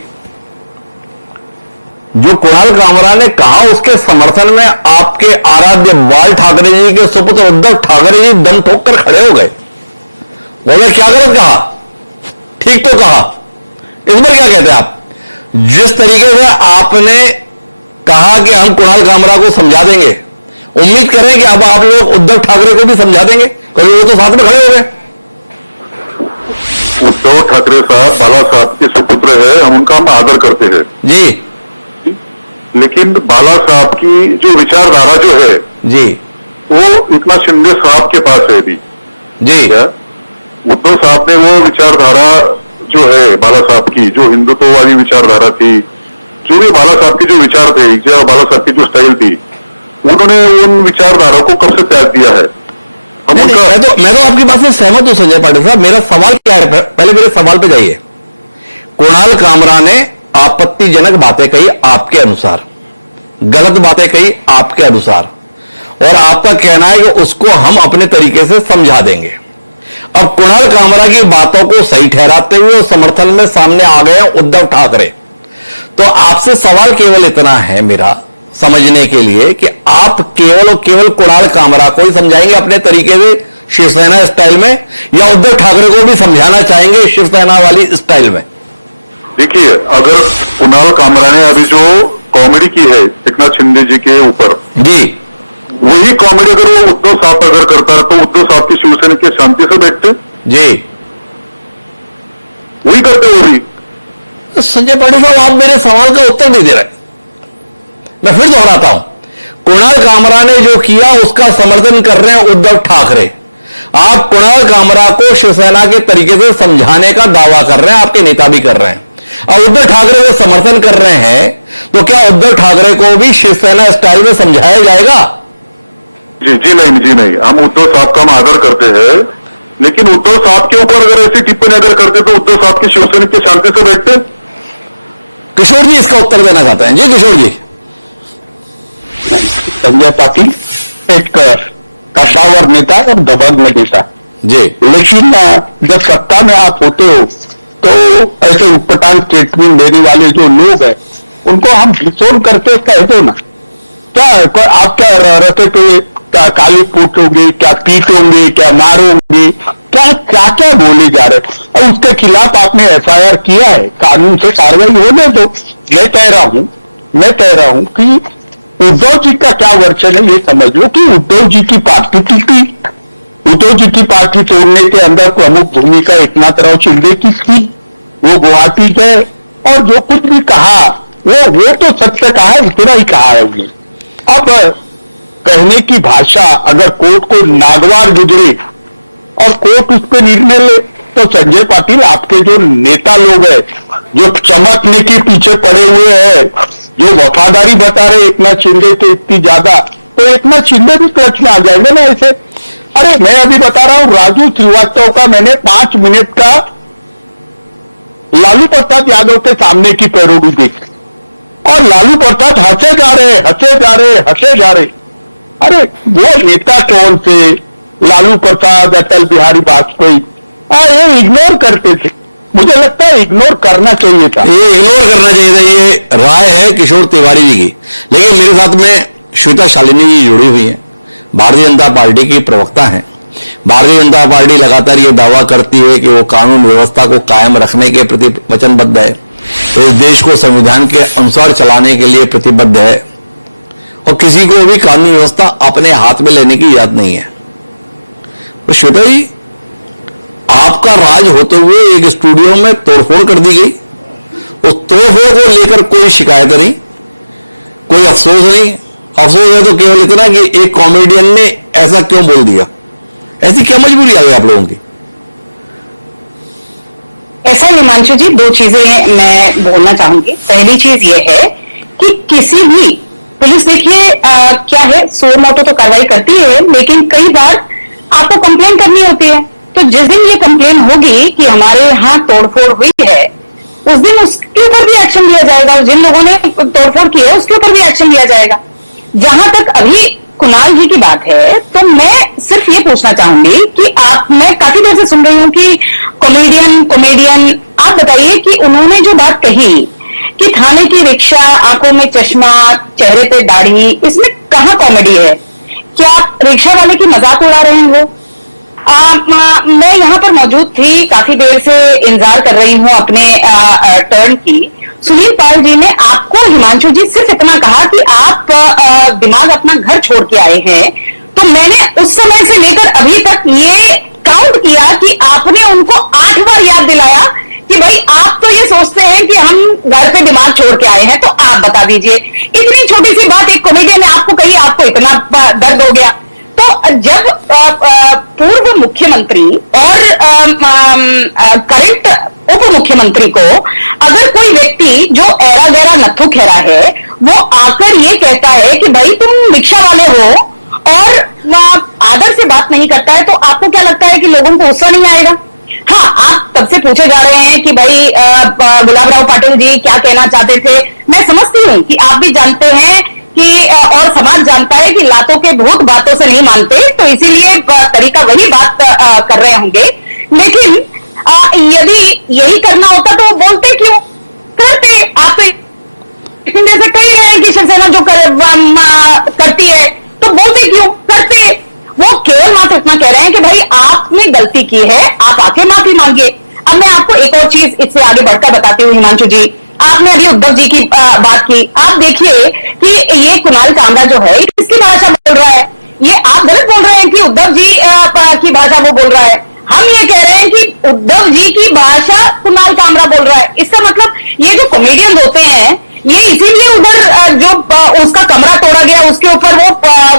जो कुणाल कामरा ने कहा उसके समर्थन में आपके आराध्य बाल ठाकरे जी के सुपुत्र उद्धव ठाकरे जी दम ठोक कर खड़े हो गए। बोले क्या गलत कहा, ठीक तो कहा, इस पर क्या कहते हैं आप? जिस तरीके से आपने कहा कि हम कुणाल कामरा को समझा देंगे, उम्मीद करें कि अब आप लोग उद्धव ठाकरे को भी समझा देंगे, क्योंकि वो तो साथ में खड़े हो गए। उद्धव ठाकरे साहब बाला साहब के सुपुत्र है, हम उनका हम आदर करते हैं जी लेकिन बाला साहब की जो विचारधारा जो है जी वो एकनाथ शिंदे साहब के पास है अभी। जी क्या उद्धव साहब ने वो विचारधारा जो है बाला साहब की, जो हिंदुत्ववादी विचारधारा थी, जो भी बाला साहब के जो विचार थे, जो बाला साहब की जो स्टाइल थी, उन्होंने उन विचारधारा को कब से त्याग दिया है। हम नहीं, उनका मैं तो आपकी बात से सहमत हूं संजय पाटिल साहब। मेरा सवाल क्या है, पहले मेरे सवाल पे जाइए। कुणाल कामरा ने आपत्तिजनक बातें कही आपके अनुसार, गलत बातें कही आपके अनुसार, और आपका कहना है कि उसको हम अपने तरीके से समझा देंगे। अब कुणाल कामरा की बातों को सही ठहराते हुए समर्थन में सामने आ गए उद्धव ठाकरे। तो आपसे सवाल केवल इतना है मेरा समझने के लिए कि आप केवल और केवल कुणाल कामरा को ही समझाएंगे अपने तरीके से शिवसेना स्टाइल में, या उद्धव ठाकरे को भी समझाना चाहेंगे शिवसेना वाली स्टाइल में? देखिए, अगर कुणाल कामरा ने अभी जो कॉमेडी की है एकनाथ शिंदे जी के ऊपर, जी वही कॉमेडी अगर वो उद्धव साहब अगर करता है तो उद्धव साहब की शिवसेना के शांति से बैठते, जी वही करते वो भी। संजय पाटिल साहब, आप मेरे सवाल का उत्तर नहीं दे रहे। मैं फिर दोहराता हूं, कुणाल कामरा ने जो किया उसका समर्थन कर रहे हैं उद्धव ठाकरे। आप कुणाल कामरा को शिवसेना के तरीके से समझाने का दावा कर रहे हैं, आपके नेता भी कर रहे हैं। अब उद्धव ठाकरे को समर्थन कर रहे हैं, तो क्या उद्धव ठाकरे को भी शिवसेना स्टाइल में समझाया जाएगा? जी नहीं, हम उद्धव साहब का हम आदर करते हैं, लेकिन उद्धव साहब के ऊपर अगर ऐसी टिप्पणी अगर करते तो उद्धव साहब की शिवसेना के शांति से बैठते। किशोर जी इसका उत्तर देना चाहते हैं। जी किशोर जी। संजय पाटिल एक कद्दावर नेता और दबंग नेता, जी लेकिन जब सत्ता में आप होते हो तो ऐसे उटपटांग स्टेटमेंट देने वाले जो लोग हैं उनको हम घिसोड़ करके कह दो ना। क्या आप क्या रहते पे क्या काली पूछोगे, क्या पीटोगे, क्या मारोगे, क्या क्या क्या बोले जा रहे, और उसके खिलाफ आपने एफआईआर किया है, कानून से कार्रवाई होने दो। मैं कह रहा हूं कि उद्धव जी का क्या वर्चन है ये समझ लो कि उद्धव जी की पार्टी थी, उद्धव जी की पार्टी तोड़ने के अंदर प्रमुख भूमिका एकनाथ शिंदे की थी। वो गुवाहाटी गए और जो कुछ भी कहा वो तो सत्य कहा है, इतना ही कहा है उन्हें। अब कहने की भाषा अगर कोर्ट को नागवार गुजरे और कोर्ट उस पर निर्णय ले, तो संजय पाटिल आपके जो नेता लोग हैं, जो चमकने के पीछे पड़े हुए हैं, जो वफादारी बता रहे एकनाथ शिंदे के इतनी ज्यादा, तो एकनाथ शिंदे भी क्लच में आ जाएंगे ना ऐसे। अरे मैं अभी बता रहा हूं, राजू श्रीवास्तव का मैंने 5 मिनट का लालू प्रसाद यादव के सामने की पैरोडी देखी, और लालू प्रसाद हंसे जा रहे। अरे वो नेता कौन से लालू प्रसाद, अटल बिहारी वाजपेयी, ये इग्नोर करते थे। मुझे लगता है इग्नोर करना चाहिए था। ये इग्नोर करना चाहिए था, ये राय है किशोर तिवारी जी की। लेकिन मेरे साथ में श्वेता शालिनी जी जुड़ी हुई हैं, भारतीय जनता पार्टी की प्रवक्ता हैं। भारतीय जनता पार्टी लगातार ये दावा करती है कि वो कानून व्यवस्था को कायम रखने के प्रति वचनबद्ध है, इस देश को संविधान के अनुसार चलाने के लिए प्रतिबद्ध है, और किसी को भी कानून व्यवस्था अपने हाथ में लेने की इजाजत नहीं है। तो श्वेता जी, आपका राज होते हुए एक स्टूडियो में तोड़फोड़ कर दी गई, उस तोड़फोड़ को लेकर कोई शिकायत नहीं, कोई अफसोस नहीं। अफसोस है तो केवल इतना कि एक कॉमेडियन ने ऐसा क्यों बोल दिया, ऐसी क्या मजबूरी आ गई आप लोगों की? ऐसा हिमांशु जी, 2 चीजें मैं बोलना चाहूंगी। पहली चीज ये है कि किसी भी पुलिस, देखिए क्या है, सो मोटो तो कार्रवाई करती है, लेकिन कई बार आपको कंप्लेन करनी होती है। तो जिस दिन ये कंप्लेन होगी कि हमारे यहाँ तोड़फोड़ हुई है, उस दिन उसके ऊपर भी एक्शन लिया जाएगा, और जिन लोगों ने तोड़फोड़ की है उसके ऊपर भी एक्शन लिया जाएगा। जहां तक अभी कुणाल जी की बात है, तो मैं सिर्फ ये पूछना चाहूंगी कि मैं काफी देर से सुन रही हूं कि कॉमेडियन, आप बताइए कि उन्होंने जो बात कही कि थाने की रिक्शा, आंखों में चश्मा, चेहरे पे दाढ़ी, इसमें कहां कॉमेडी है? क्या आप रिक्शा वाले की मजाक उड़ा रहे हैं? वो मैं यहाँ पर मौजूद थी, काफी देर से इंतजार कर रही हूँ अपने टर्न की। सुनील पाल जी ने आपको, हिमांशु जी, सिर्फ इतना कहा कि आप दिमाग अपना घर छोड़ के आए हैं, तो मैंने उस समय से लेकर अभी तक ये काउंट किया कि आपने उनको 8 बार याद दिलाया कि भाई आप तो ये सोचते हैं कि हम घर पे दिमाग छोड़ के आए हैं। तो आप बता दीजिए, इतनी छोटी सी बात एक कॉमेडियन ने आपको कही, आपको इतना दर्द हो गया। तो जब पूर्व मुख्यमंत्री और करंट उप मुख्यमंत्री को अगर कोई व्यक्ति जो ऐरा गैरा नत्थु खेरा है वो आकर ये कहता है कि भाई तुम रिक्शा वाले हो और आदर से बात नहीं करता है, तो आपको क्या लगता है कि लोगों को गुस्सा नहीं आएगा? हाँ, आप तब से पूछे जा रहे हैं कि भाई गुलाब राव पाटिल जी क्या कहना चाहते थे। मैं समझती हूं कि आप भी जानते हैं कि और समाज जानता है कि लातों के भूत बातों से नहीं मानते, तो इसीलिए तरीका वही बात कर रहे होंगे। लेकिन यदि यही करना होता तो वो बोलते क्यों? करते। आप तो जैसे कह रहे हैं कि शिवसेना जो करती है तो बोलते क्यों? करते। वो केवल मात्र इतना कह रहे हैं कि भाई आपने गलती की है, आप आके माफी मांगिए। अब मैं आपको एक और चीज इससे आगे बढ़कर बताती हूँ। हिमांशु जी, आपने अभी उद्धव जी की बात की। आप देखिए कि ये कुणाल कामरा जो है किसकी भाषा बोल रहा है? ये आप गलत बोल रहे हैं कि उद्धव जी की भाषा वो बोल रहा है। हम ये कह रहे हैं कि उद्धव जी की भाषा कुणाल कामरा बोल रहा है। इसका मतलब ये जो कॉमेडियन होते हैं ये इसीलिए उधर जो उसका कमरा तोड़ा गया उसके ऊपर वो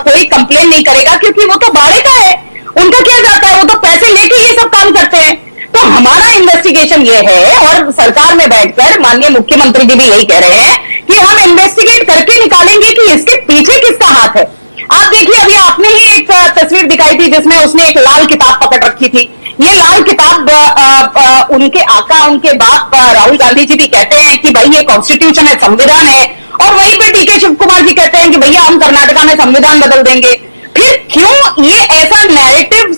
कोई कंप्लेन नहीं करेगा, क्योंकि वो तो बाड़े का है। उनका क्या जाता है, वो तो पैसे लेके ये सब काम करते हैं। तो हमारा इन्वेस्टिगेशन ये है, और सरकार में बैठकर माननीय मुख्यमंत्री जी भी यही कह रहे हैं कि हम इन्वेस्टिगेट करके निकालेंगे कि इसके पीछे किसका हाथ है। आप देखिए, अभी आपने ही एक तस्वीर दिखाई थी जिसमें उसने एक लाल किताब पकड़ रखी थी। ये लाल किताब उनके आका, उनके बाप राहुल गांधी जी भी कहते हैं कि भाई ये कॉन्स्टिट्यूशन है, संविधान है, और वहीं पे डी के शिव कुमार जी कहते हैं कि भैया हम कर्नाटका में संविधान बदल देंगे। फिर क्यों ये ऐसा नैरेटिव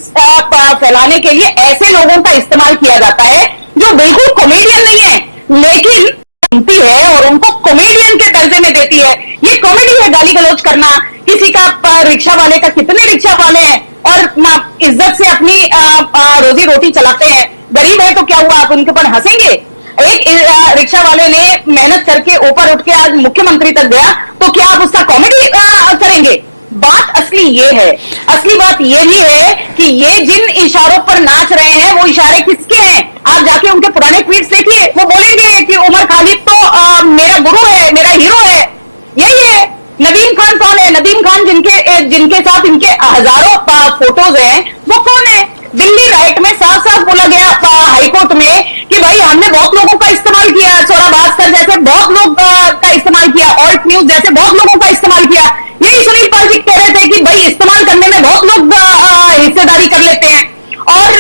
फैलाने के लिए ऐसे लोगों का इस्तेमाल किया जाता है जो बिल्कुल कॉमेडियन नहीं है, लेकिन सुनती है और उनको कॉमेडियन के दर्जे में देती है। ये कॉमेडी है गाली गलौज करना किसी का। रिक्शा वाले का, कितने रिक्शा वाले हैं और इज्जत से अपनी रोजी रोटी चलाते हैं। गरीब है तो क्या हुआ, आप उनके ऊपर हंसेंगे? एक रिक्शा वाले ने मेहनत करके ऊपर उठ के आज मुख्यमंत्री तक गया, तो क्या आप उसका कॉमेडी करेंगे? बात असली ये है, असली बात ये भी है कि ये जिन इशारों पर नाच रहे हैं वो इशारे किसके हैं? आप जाके उनके पुराने ट्वीट्स देखिए, वो बोलेंगे कि उमर खालिद तो मेरा गुरु है, मेरा हीरो है। यही है। नदीम खान कौन है? नदीम खान जिनके साथ इनके हजारों फोटोज हैं, वो कौन है? दिल्ली राइट में साफ साफ बोला गया हाईकोर्ट में कि भाई हमने बहुत लोगों का इस्तेमाल किया, सोरा भास्कर जैसे बहुत लोग का इस्तेमाल किया, ऑल्ट न्यूज जैसे बहुत लोगों का इस्तेमाल किया। यही सुनील पाल जी कह रहे थे कि भाई इस्तेमाल करने में बहुत लोग हिस्सेदारी कर लेते हैं, और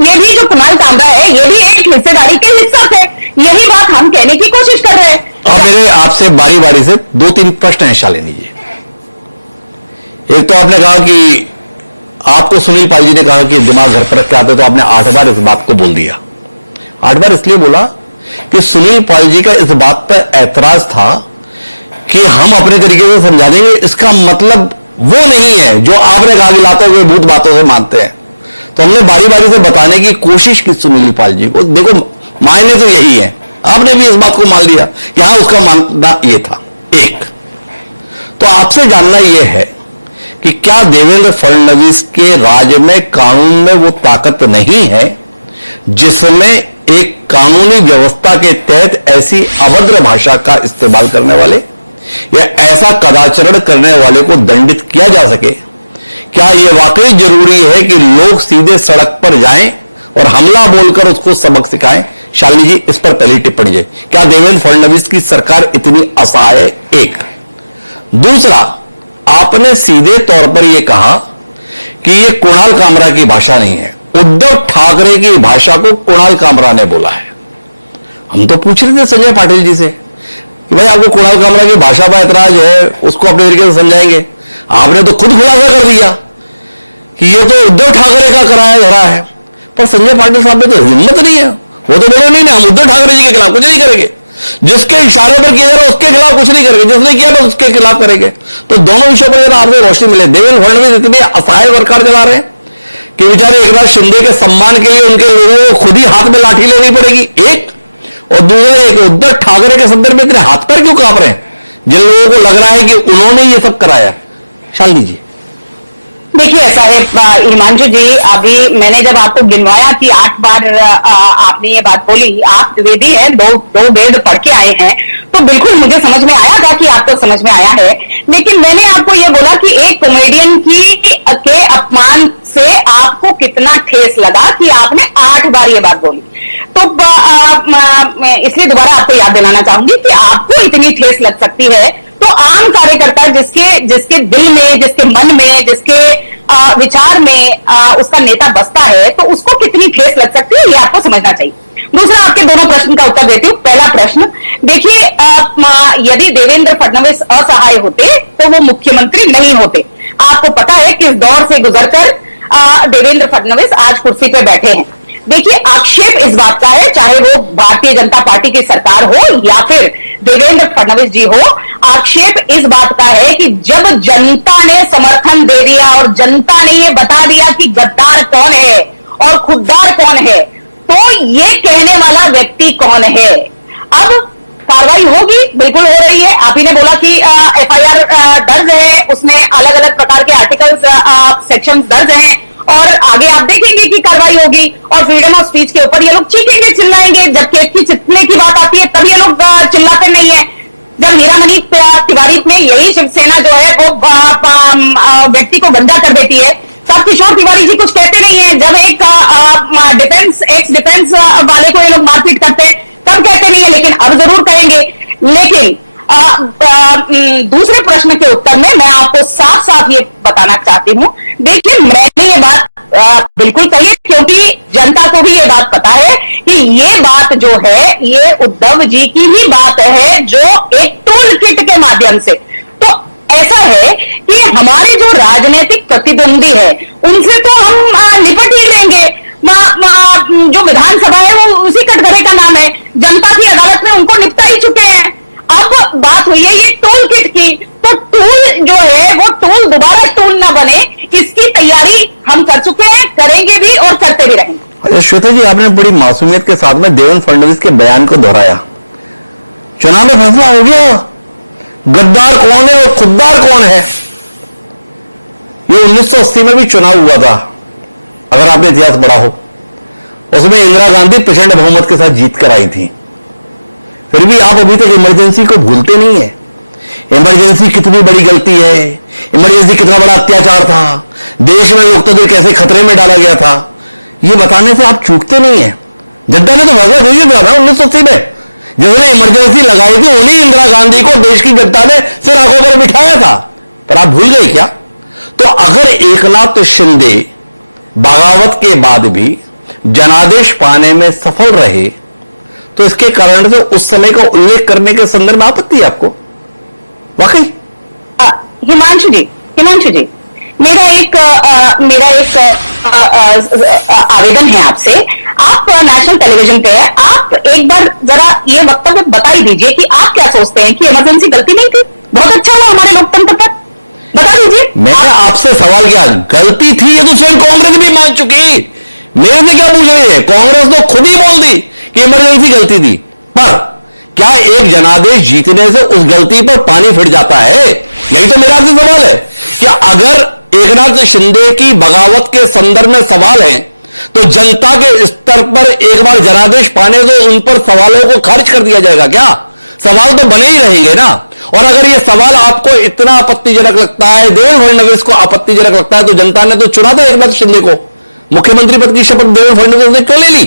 ये भी जो कुणाल कामरा है ये भी एक हिस्सेदारी के हिस्सा थे। यही बात हम कहने की कोशिश कर रहे हैं। अब मेरे आपसे बारी बारी से 2-3 प्रश्न हैं शालिनी जी। एक तो आपने कहा कि आपको सुनील पाल जी ने कहा कि दिमाग घर पर रख के आते, तो आपने 8 बार इस बात को बोल दिया। 8 बार इसलिए बोला कि सुनील पाल जी का इस बात पर ऐतराज था कि हम अपने तरीके से समझा देंगे, इसका मतलब वो नहीं है जो आपने कहा कि लातों के भूत बातों से मानते हैं। तो हमने बारी बारी से बताने की कोशिश की सुनील पाल जी को। देखो, मायने तो यही है, आपने भी इस बात को मान लिया कि हाँ उसका मानना ये था। एक तो आपसे जानना यह है कि क्या देवेंद्र फडणवीस के राज में कानून में वो ताकत नहीं है जिसमें एक कानूनी व्यवस्था के तहत ऐसी अभद्र भाषा का इस्तेमाल करने वाले या ऐसा कदाचरण करने वाले को दंडित किया जा सके? क्या यह वाकई जरूरी है कि लोग सीधे सड़क पर जाएं और हमला बोलकर उसको सबक सिखाएं? शालिनी जी, इस पर पहली टिप्पणी है। क्या देवेंद्र फडणवीस की सरकार इतनी असहाय है? एक। दूसरा, आपने सीधे तौर पर यह कहा कि यह कुणाल कामरा की भाषा नहीं है, उद्धव ठाकरे की भाषा को कुणाल कामरा ने बोला है। हम तो पूछ रहे थे संजय पाटिल जी से कि भाई आपको कुणाल कामरा की भाषा पर ऐतराज है, उसको अपने तरीके से समझाएंगे। आपने तो खुद खुलासा कर दिया कि यह तो उद्धव ठाकरे का कराया धरा है। पर संजय पाटिल साहब में तो हिम्मत नहीं है, वो तो बोले नहीं हम उद्धव ठाकरे जी के खिलाफ कुछ नहीं करेंगे, जिसके इशारे पर किया जा रहा उसके खिलाफ कुछ नहीं करेंगे, जिसने किया बस उसके खिलाफ करेंगे। तो दोनों विषयों पर आपको रोशनी मिले। देवेंद्र फडणवीस इतनी असहाय सरकार चला रहे हैं कि बेचारे एकनाथ शिंदे के सम्मान के लिए उनके लोगों को खुद ही हाथ में लाठी लेनी पड़ेगी, एक। और दूसरा, एक उद्धव ठाकरे के संदर्भ में इतने हाथ पैर क्यों कांप रहे हैं जिन लोगों को लग रहा है कि उन्होंने ये सब कराया? शालिनी जी। देखिए ऐसा है हिमांशु जी, अभी मैंने जब आपको गिनवाया कि 8 बार आपने ये बात बोली, आप द्विवेदी हैं, दो वेद पढ़ के आए हैं, तो बिल्कुल मुझे समझ में आया था कि आपको समझ में आया है। लेकिन मैंने आपको ये बोला कि एक कॉमेडियन के अपमान से आपको कितना ठेस लगा कि आपने 8 बार ये बात बोली। तो इसलिए दोबारा आपको याद दिलाना चाहूंगी कि आपको इतनी ठेस लग सकती है तो आम कार्यकर्ता जिसके दिल में, जिसके मन में, जिसके विचार में उसका नेता बसता है, तो उसको कितनी ठेस लग सकती है ये आपको समझना चाहिए। दूसरा, आपके दोनों प्रश्न का उत्तर देती हूँ। पहला प्रश्न, देखिए यदि देवेंद्र फडणवीस असहाय होते तो वो मुख्यमंत्री नहीं होते। आपको पता है किस दौर से गुजरकर देवेंद्र फडणवीस आज कुर्सी पे बैठे हैं। देखिए आक्षेप इस बात का है, चाहे वो भारतीय जनता पार्टी की सरकार हो या फिर देवेंद्र फडणवीस जी हो, आक्षेप इस बात का है कि जब जनता ने समर्थन दे दिया और जनता ने ये बता दिया कि गद्दार कौन है और खुददार कौन है, तो ये कहने वाला व्यक्ति कौन है। अब कार्रवाई होगी, बिल्कुल हो रही है। आप ही ने बोला कि एफआईआर दर्ज है, उसमें अलग अलग प्रकार के आर्टिकल्स, सेक्शंस दर्ज हैं और आगे आप देखेंगे कि कार्रवाई होगी और फ्रीडम ऑफ स्पीच के ऊपर ये लोग चीखेंगे, चिल्लाएंगे। जब केस की चिल्लाने की बात आती है तब ये लोग चिल्लाते नहीं है। जब हीरामणि तिवारी में यही शिवसेना जो है वो व्यक्ति को गंदा कर देती है, तब किशोर तिवारी जी कुछ कहते नहीं है। जब एक एक्स डिफेंस वाले को ये लोग मारपीट करते हैं तब कहते नहीं है, लेकिन अब जरूर कहेंगे। लेकिन दूसरे प्रश्न के उत्तर में मैं आपको साफ साफ ये बताना चाहती हूं, देखिए मैंने ये बात बिल्कुल कही है क्योंकि जनता को भी ये बात पता है कि ये बात जो है ये उद्धव जी की ही बात है, जो एक टूल किट के माध्यम से। तो ऐसा है कि हमारे जो राजनीतिक प्रतिद्वंदी है उनसे तो हम निपट ही लेंगे। जो विधानसभा है वो उसी कटघरे का नाम है, जनता की अदालत में उनको निपटा ही चुके हैं। अब बात हुई है ये टूल किट की, तो टूल जो है वो टूल दोबारा टूल ना बने, इसकी तैयारी हम कर चुके हैं, करेंगे भी और करते भी रहेंगे। अच्छा श्वेता जी, आपने बड़ी मासूमियत के साथ में देवेंद्र फडणवीस के बयान को दोहराया। चुनाव में फैसला हो गया, गद्दार कौन है और खुददार कौन है। ये 1980 में भी चुनाव हुआ था, अगर आपने इतिहास पढ़ा हो। उसमें इंदिरा गांधी प्रचंड बहुमत के साथ जीत कर आई थी। फिर भी आप अभी तक इमरजेंसी को भूलते नहीं है। इमरजेंसी कितनी बड़ी गलती है, इमरजेंसी कितना बड़ा अत्याचार था, देश में लोकतंत्र कैसे खतरे में डाला गया था, ये बताने से आप चूकते नहीं है। जनता ने तो फैसला वही किया था 1980 में, जिन्होंने इमरजेंसी लगाई थी उन्हीं इंदिरा गांधी को देश की जनता ने सिर आंखों पर बिठाया था। पर आप भूल गए क्या? तो अगर एकनाथ शिंदे बगावत के बाद भी जनादेश पाने में सफल रहे तो इसके कारण से उस समय का उल्लेख करने के संदर्भ में आपत्ति है आपको? वाकई हिमांशु जी, मेरा एक आवेदन है आपसे। आप नेशनल टेलीविजन पे है, आप एक बार जरा ये वक्तव्य बता ही दीजिए कि आप क्या सोचते हैं कि इमरजेंसी गलती नहीं थी? बहुत अच्छा हुआ हमारे लोकतंत्र पर, बता दीजिए। मैंने आपसे सवाल किया, गलती थी ये तो स्वयं कांग्रेस भी मान चुकी, मेरे से क्या पूछ रही है? कांग्रेस तो खुद ही बोल दी कि इमरजेंसी गलती थी। पर क्या एक जनादेश जीतने से उस गलती पर पानी फिर जाता है? यही तो मेरा आपसे सवाल है कि अगर एकनाथ शिंदे की बगावत के संदर्भ में सवाल है तो जनता के स्तर पर एक बार जनादेश पाने तो उन पर सवालों को खारिज कर दिया जाएगा क्या? सवाल तो बने ही रहेंगे ना। और अगर ये सवाल आपको इतना आपत्तिजनक लगता है, देवेंद्र फडणवीस को आपत्तिजनक लगता है, तो जनता ने तो चुना था एकनाथ शिंदे को, मुख्यमंत्री पद की शपथ देवेंद्र फडणवीस ने क्यों ले ली?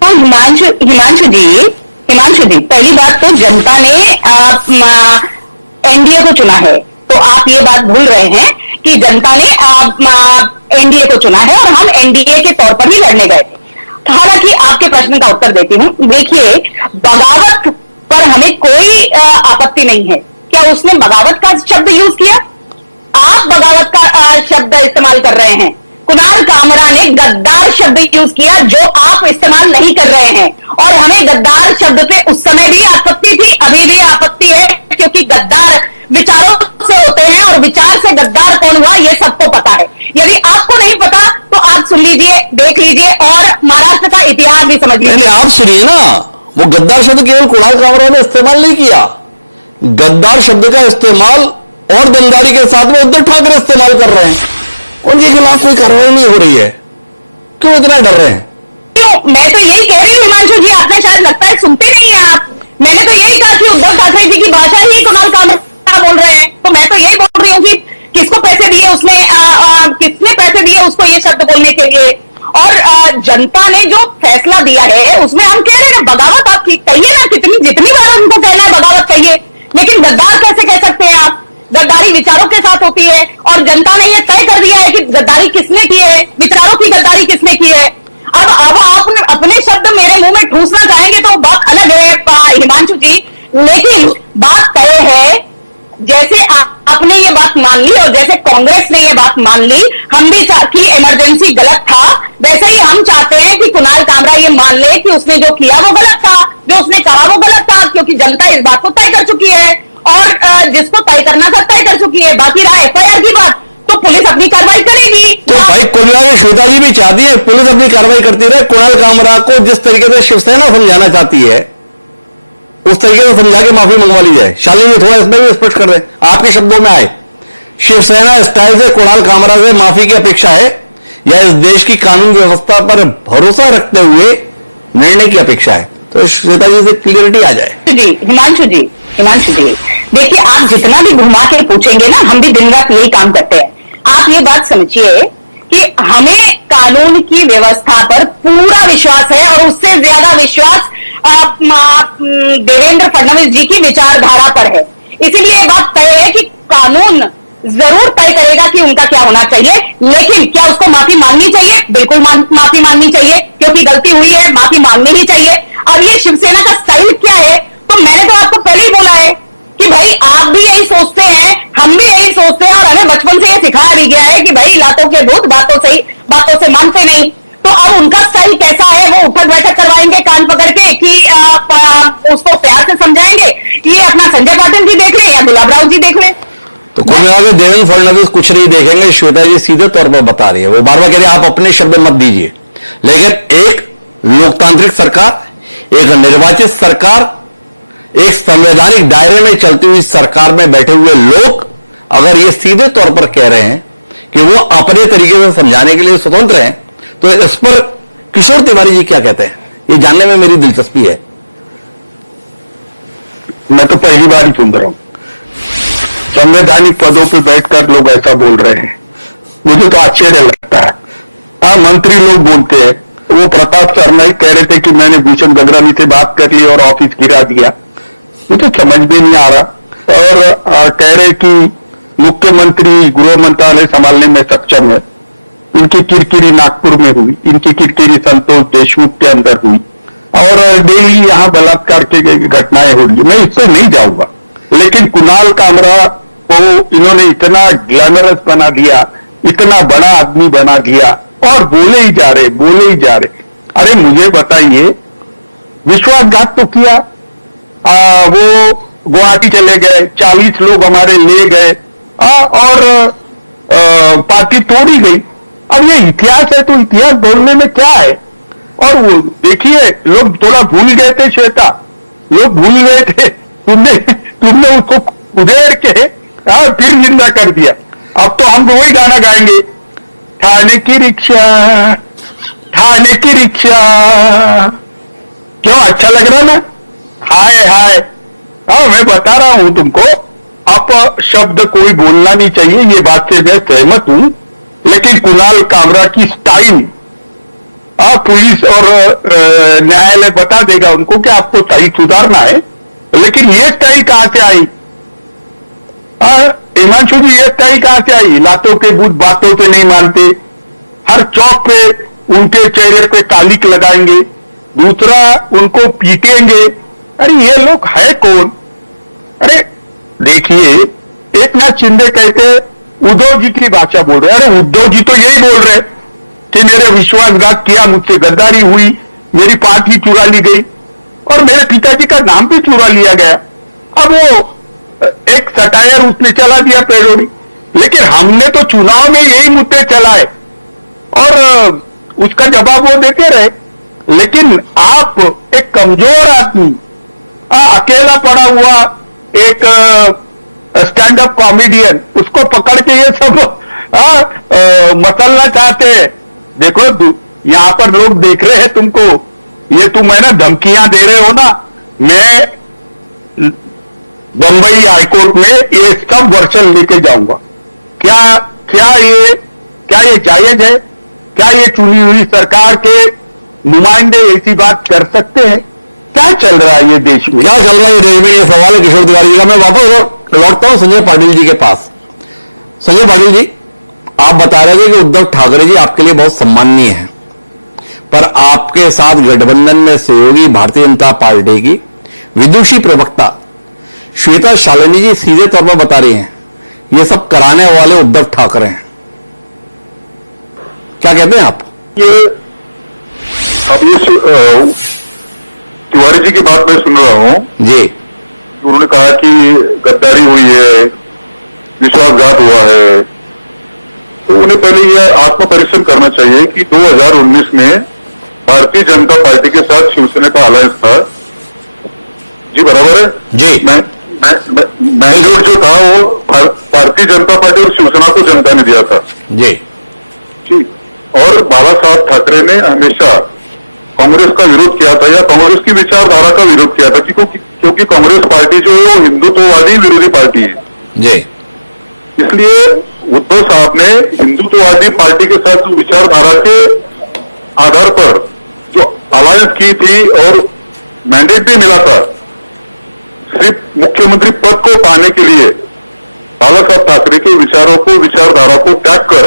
तो हिमांशु जी, पहली बात तो जनता ने एनडीए को चुना है, तो आप ये बात भूल रहे हैं कि जनता ने एनडीए को चुना है और हम एनडीए के तौर पर ही लड़ने गए थे। हालांकि आपके प्रश्न का उत्तर देती हूं। देखिए, बगावत पर हमें कोई आपत्ति नहीं है। क्या उसने बगावत का शब्द यूज किया? आप बगावत का शब्द इस्तेमाल कर रहे हैं। कुणाल कामरा ने गद्दार शब्द यूज किया जो आप इस्तेमाल नहीं कर रहे हैं, और हमें गद्दार शब्द पे उस समय भी आपत्ति थी, अभी भी आपत्ति है, क्योंकि गद्दार विचारों से होते हैं और विचार से गद्दार कौन हुआ ये सबको पता है। यदि आपको नहीं पता लीजिए और महाराष्ट्र का इतिहास भी समझ लीजिए। नहीं, आप सुनिए ना, वो गद्दार शब्द केवल कुणाल कामरा ने इस्तेमाल नहीं किया, गद्दार शब्द का इस्तेमाल और दमदारी के साथ में उद्धव ठाकरे इस्तेमाल कर रहे हैं। उनके खिलाफ कोई कार्रवाई नहीं हो रही है, क्यों इतना डर रहे हैं? क्यों? मैं तो यही कह रही हूँ हिमांशु जी, आपने शायद लगता है सुनते नहीं है आप। मैंने तो यही कहा कि उद्धव ठाकरे जी की भाषा ही कुणाल कामरा बोल रहे हैं, तो मैं तो यही बोल रही हूँ कि किसको पैसे दिए उसने, किसने पैसे दिए उसको ये शब्द बोलने के लिए, और जनता ने जो फैसला दिया है उसमें हम कह रहे हैं बगावत। आप कहिए ना, जितनी बार उनको कहना है बगावत कहिए, लेकिन गद्दार कैसे कह सकते हैं आप? गद्दारी विचारों के साथ होती है, और जनता ने ये तय कर दिया है कि गद्दारी किसने की है, विचारों की गद्दारी किसने की है। अब आप अपने शब्द मेरे मुंह में ठूसना चाहेंगे तो बात अलग है हिमांशु जी, लेकिन बात तय है। जैसे आपने ये बात मान ली और जैसे कांग्रेस ने ये बात मान ली, हम भी कि इमरजेंसी गलत था, वैसे ही हम चाहते हैं कि कुणाल कामरा ये मान ले कि उसने जो किया वो गलत था, जो उसने कहा वो गलत था, क्योंकि जनता इस बात को तय कर चुकी है और जिसको तय करना था तय कर चुकी है। बाकी रहा एफआईआर की बात, तो पुलिस अपनी कार्रवाई करेगी। तो भाई कुल मिला के श्वेता जी भी चाहती है पुलिस अपनी कार्रवाई करती रहे, कुणाल कामरा को जिस तरीके से शिवसेना समझाना चाहती है उस तरीके से समझा के माफी मंगवा ली जाए। शालिनी थोड़ा इसमें भी स्पष्ट कर दें, आपके शब्दों में आए, शिवसेना स्टाइल से कुणाल कामरा से माफी की अपेक्षा है या इस देश की कानून व्यवस्था पर भरोसा रखते हुए निर्णय की अपेक्षा है? तो श्वेता जी से क्लियरिटी आ जाए। हिमांशु जी देखिए, आप जितना भी घुमा के पूछेंगे ना, हम भी दिन रात यही काम करते हैं। आप ये बात समझिए कि हमें कानून की व्यवस्था पर पूरा विश्वास है और उससे ज्यादा विश्वास देवेंद्र फडणवीस जी की विचारधारा पर है। इसीलिए बात तय है कि कानून जरूर तय करेगा कि उनका क्या होना चाहिए, लेकिन क्या उसको माफी मांगनी चाहिए? बिल्कुल माफी मांगनी चाहिए, क्योंकि गलती हुई है, माफी मांगनी ही चाहिए। अब ये शिवसेना का स्टाइल क्या है, तो मैंने तो आपको पहले ही बोला है कि भाई आप भी यही सोचते हैं, हम भी यही सोचते हैं, और हमें बचपन से ये सिखाया भी गया है कि भाई लातों के भूत बातों से मानते नहीं। तो अब उनका स्टाइल कैसा है, वो उठक बैठक करवाएंगे कान पकड़ के कि उसको प्यार से समझाएंगे? ये अपना संजय पाटिल जी देख लें या गुलाब राव जी देख लें। तो कुल मिला के देवेंद्र फडणवीस कुछ नहीं देखेंगे, श्वेता जी सीधे तौर पर बता रही है। वो बार बार कह रही है आप अपने शब्द मत दीजिए, लेकिन एक लोकतांत्रिक सरकार, एक निर्वाचित सरकार, एक संवैधानिक दायरे में चलती हुई सरकार में बैठे हुए लोग अगर ये सीधे तौर पर कह रहे हैं कि वो अपने तरीके से समझाने के लिए स्वतंत्र हैं, तो इस पर किशोर तिवारी जी क्या कहते हैं, ये जानने में मेरी दिलचस्पी है। मैं तो पहली बार ही सुन रहा हूं संवैधानिक पदों पे बैठकर लोग ऐसा बोल रहे हैं, मुझे तो आश्चर्य लगता है। हाँ, मंत्री लोग बोलते हैं, वो प्रताप शर्मा ही कह रहे थे कि मैंने भूषण गगरानी से बात कर ली और ऑफिस गिरा दिया, मुझे समझ भी नहीं आ रहा। और कह रहे कि मुख्यमंत्री गृह मंत्रालय संभालने में सक्षम है, इनकी किरकिरी नागपुर में हुई, इनकी किरकिरी संतोष देशमुख के अंदर हुई, और डेली यहाँ बलात्कार की घटनाएं हो रही है। मैं इस पर नहीं जाऊंगा, लेकिन कुणाल कामरा को इन्होंने इतना ग्लैमरस बना दिया, इतना बड़ा आदमी बना दिया, और बोले ही जा रहे। अरे मुझे बताइए, विश्वासघात तो किया, वो गुवाहाटी चले गए, 40 लोग हमारे ले गए, और पार्टी तोड़ी गई। अब ये इतिहास है, तो इतिहास बोलने में क्या है? और वो देखिए, लोग थोड़ा भूल गए थे श्वेता, लोग भूल गए थे, तुमने उसको उधेड़ के फिर जिंदा कर दिया। अब तो हम वही गाना गाएंगे, थाने की रिक्शा, थाने की रिक्शा। क्यों, अच्छा लग रहा ना? हाय हाय। हाँ, मैं बता रहा हूं तुमको, अब शब्द कोई बोलना नहीं चाहिए, ये बात से मैं सहमत हूं, लेकिन कुणाल कामरा की स्टाइल, पुलिस और न्यायालय बता देगा उनको कि आपको स्टाइल सुधारना है, लेकिन ये स्टाइल कहां से आई? हिमांशु जी, ये स्टाइल कहां से आई? लातों के भूत बातों से नहीं मानते, हर चौक पे उनके चेहरे पे तालिक लगाएंगे, दूसरा उनको पीटेंगे। अरे ये लोग है कौन? अरे देखिए, एक नाथ शिंदे कहते उद्धव जी की भाषा बोल रहे। अरे उद्धव जी तो यही बोल रहे कि मेरे विश्वासघात किया, मुझसे गद्दारी हुई, मेरी पार्टी चुरा ली गई और मेरे पिताजी का नाम भी चुरा लिया गया। अब वो एक सटायर उसने चला दिया पैरोडी, लेकिन हमने तो चुनाव में यही मुद्दे चलाए और उसका जवाब वो देते रहे। लेकिन आप एक कमजोर आदमी, अकेला पड़ा हुआ एक स्टैंड अप कॉमेडियन, उसको पकड़ के ये सब मसलना चाहते हैं। देखो यहां पर लोग देख रहे हैं तुमको, ये तुम है ना धमकियां दे रहे हो ना, मैं बंबई हाईकोर्ट में ये सब वर्षन लेके जाऊंगा। क्या ये जायज है? क्या ये चुनी हुई सरकार के नुमाइंदे ऐसी बात कर सकते हैं? क्या चल रहा है ये देश में? क्या चल रहा है ये देश में? ये सवाल है किशोर तिवारी जी का। मैं वापस लौटता हूं संजय पाटिल जी के पास। संजय पाटिल जी, आप बता रहे थे कि उद्धव ठाकरे जी आपके लिए बहुत सम्माननीय हैं, पर आपके साथ गठबंधन में सहयोगी भारतीय जनता पार्टी की विदुषी प्रवक्ता श्वेता शालिनी जी सीधे तौर पर बता रही हैं ये सब कराने वाले उद्धव ठाकरे हैं। क्या कहते हैं आप? अब ये तिवारी जी की बात मैं सुन रहा हूं जी। उन्होंने कहा कि गद्दारी हुई है, विश्वासघात हुआ है, तो उन्हें पहले यह आत्मपरीक्षण करना चाहिए कि 2019 में भारतीय जनता पार्टी के साथ शिवसेना का अलायंस था। जी बराबर है जी। मैंडेट जो था वो भारतीय जनता पार्टी और शिवसेना को जनता ने दिया था जी। जी। और बाला साहब ठाकरे ने हमेशा कांग्रेस का विरोध किया था या कांग्रेस की विचारधारा का विरोध किया था, क्योंकि कांग्रेस पार्टी जो है वो हिंदुत्ववादी विरोधी पार्टी है जी। इसलिए उद्धव साहब ने हिंदुत्ववादी पार्टी के साथ जो विचारधारा के आधार पर जो अलायंस की थी और मैंडेट भी मिला था, सिर्फ मुख्यमंत्री पद को पाने के लिए बाला साहब ठाकरे के विचारों को, विचारधारा को त्याग कर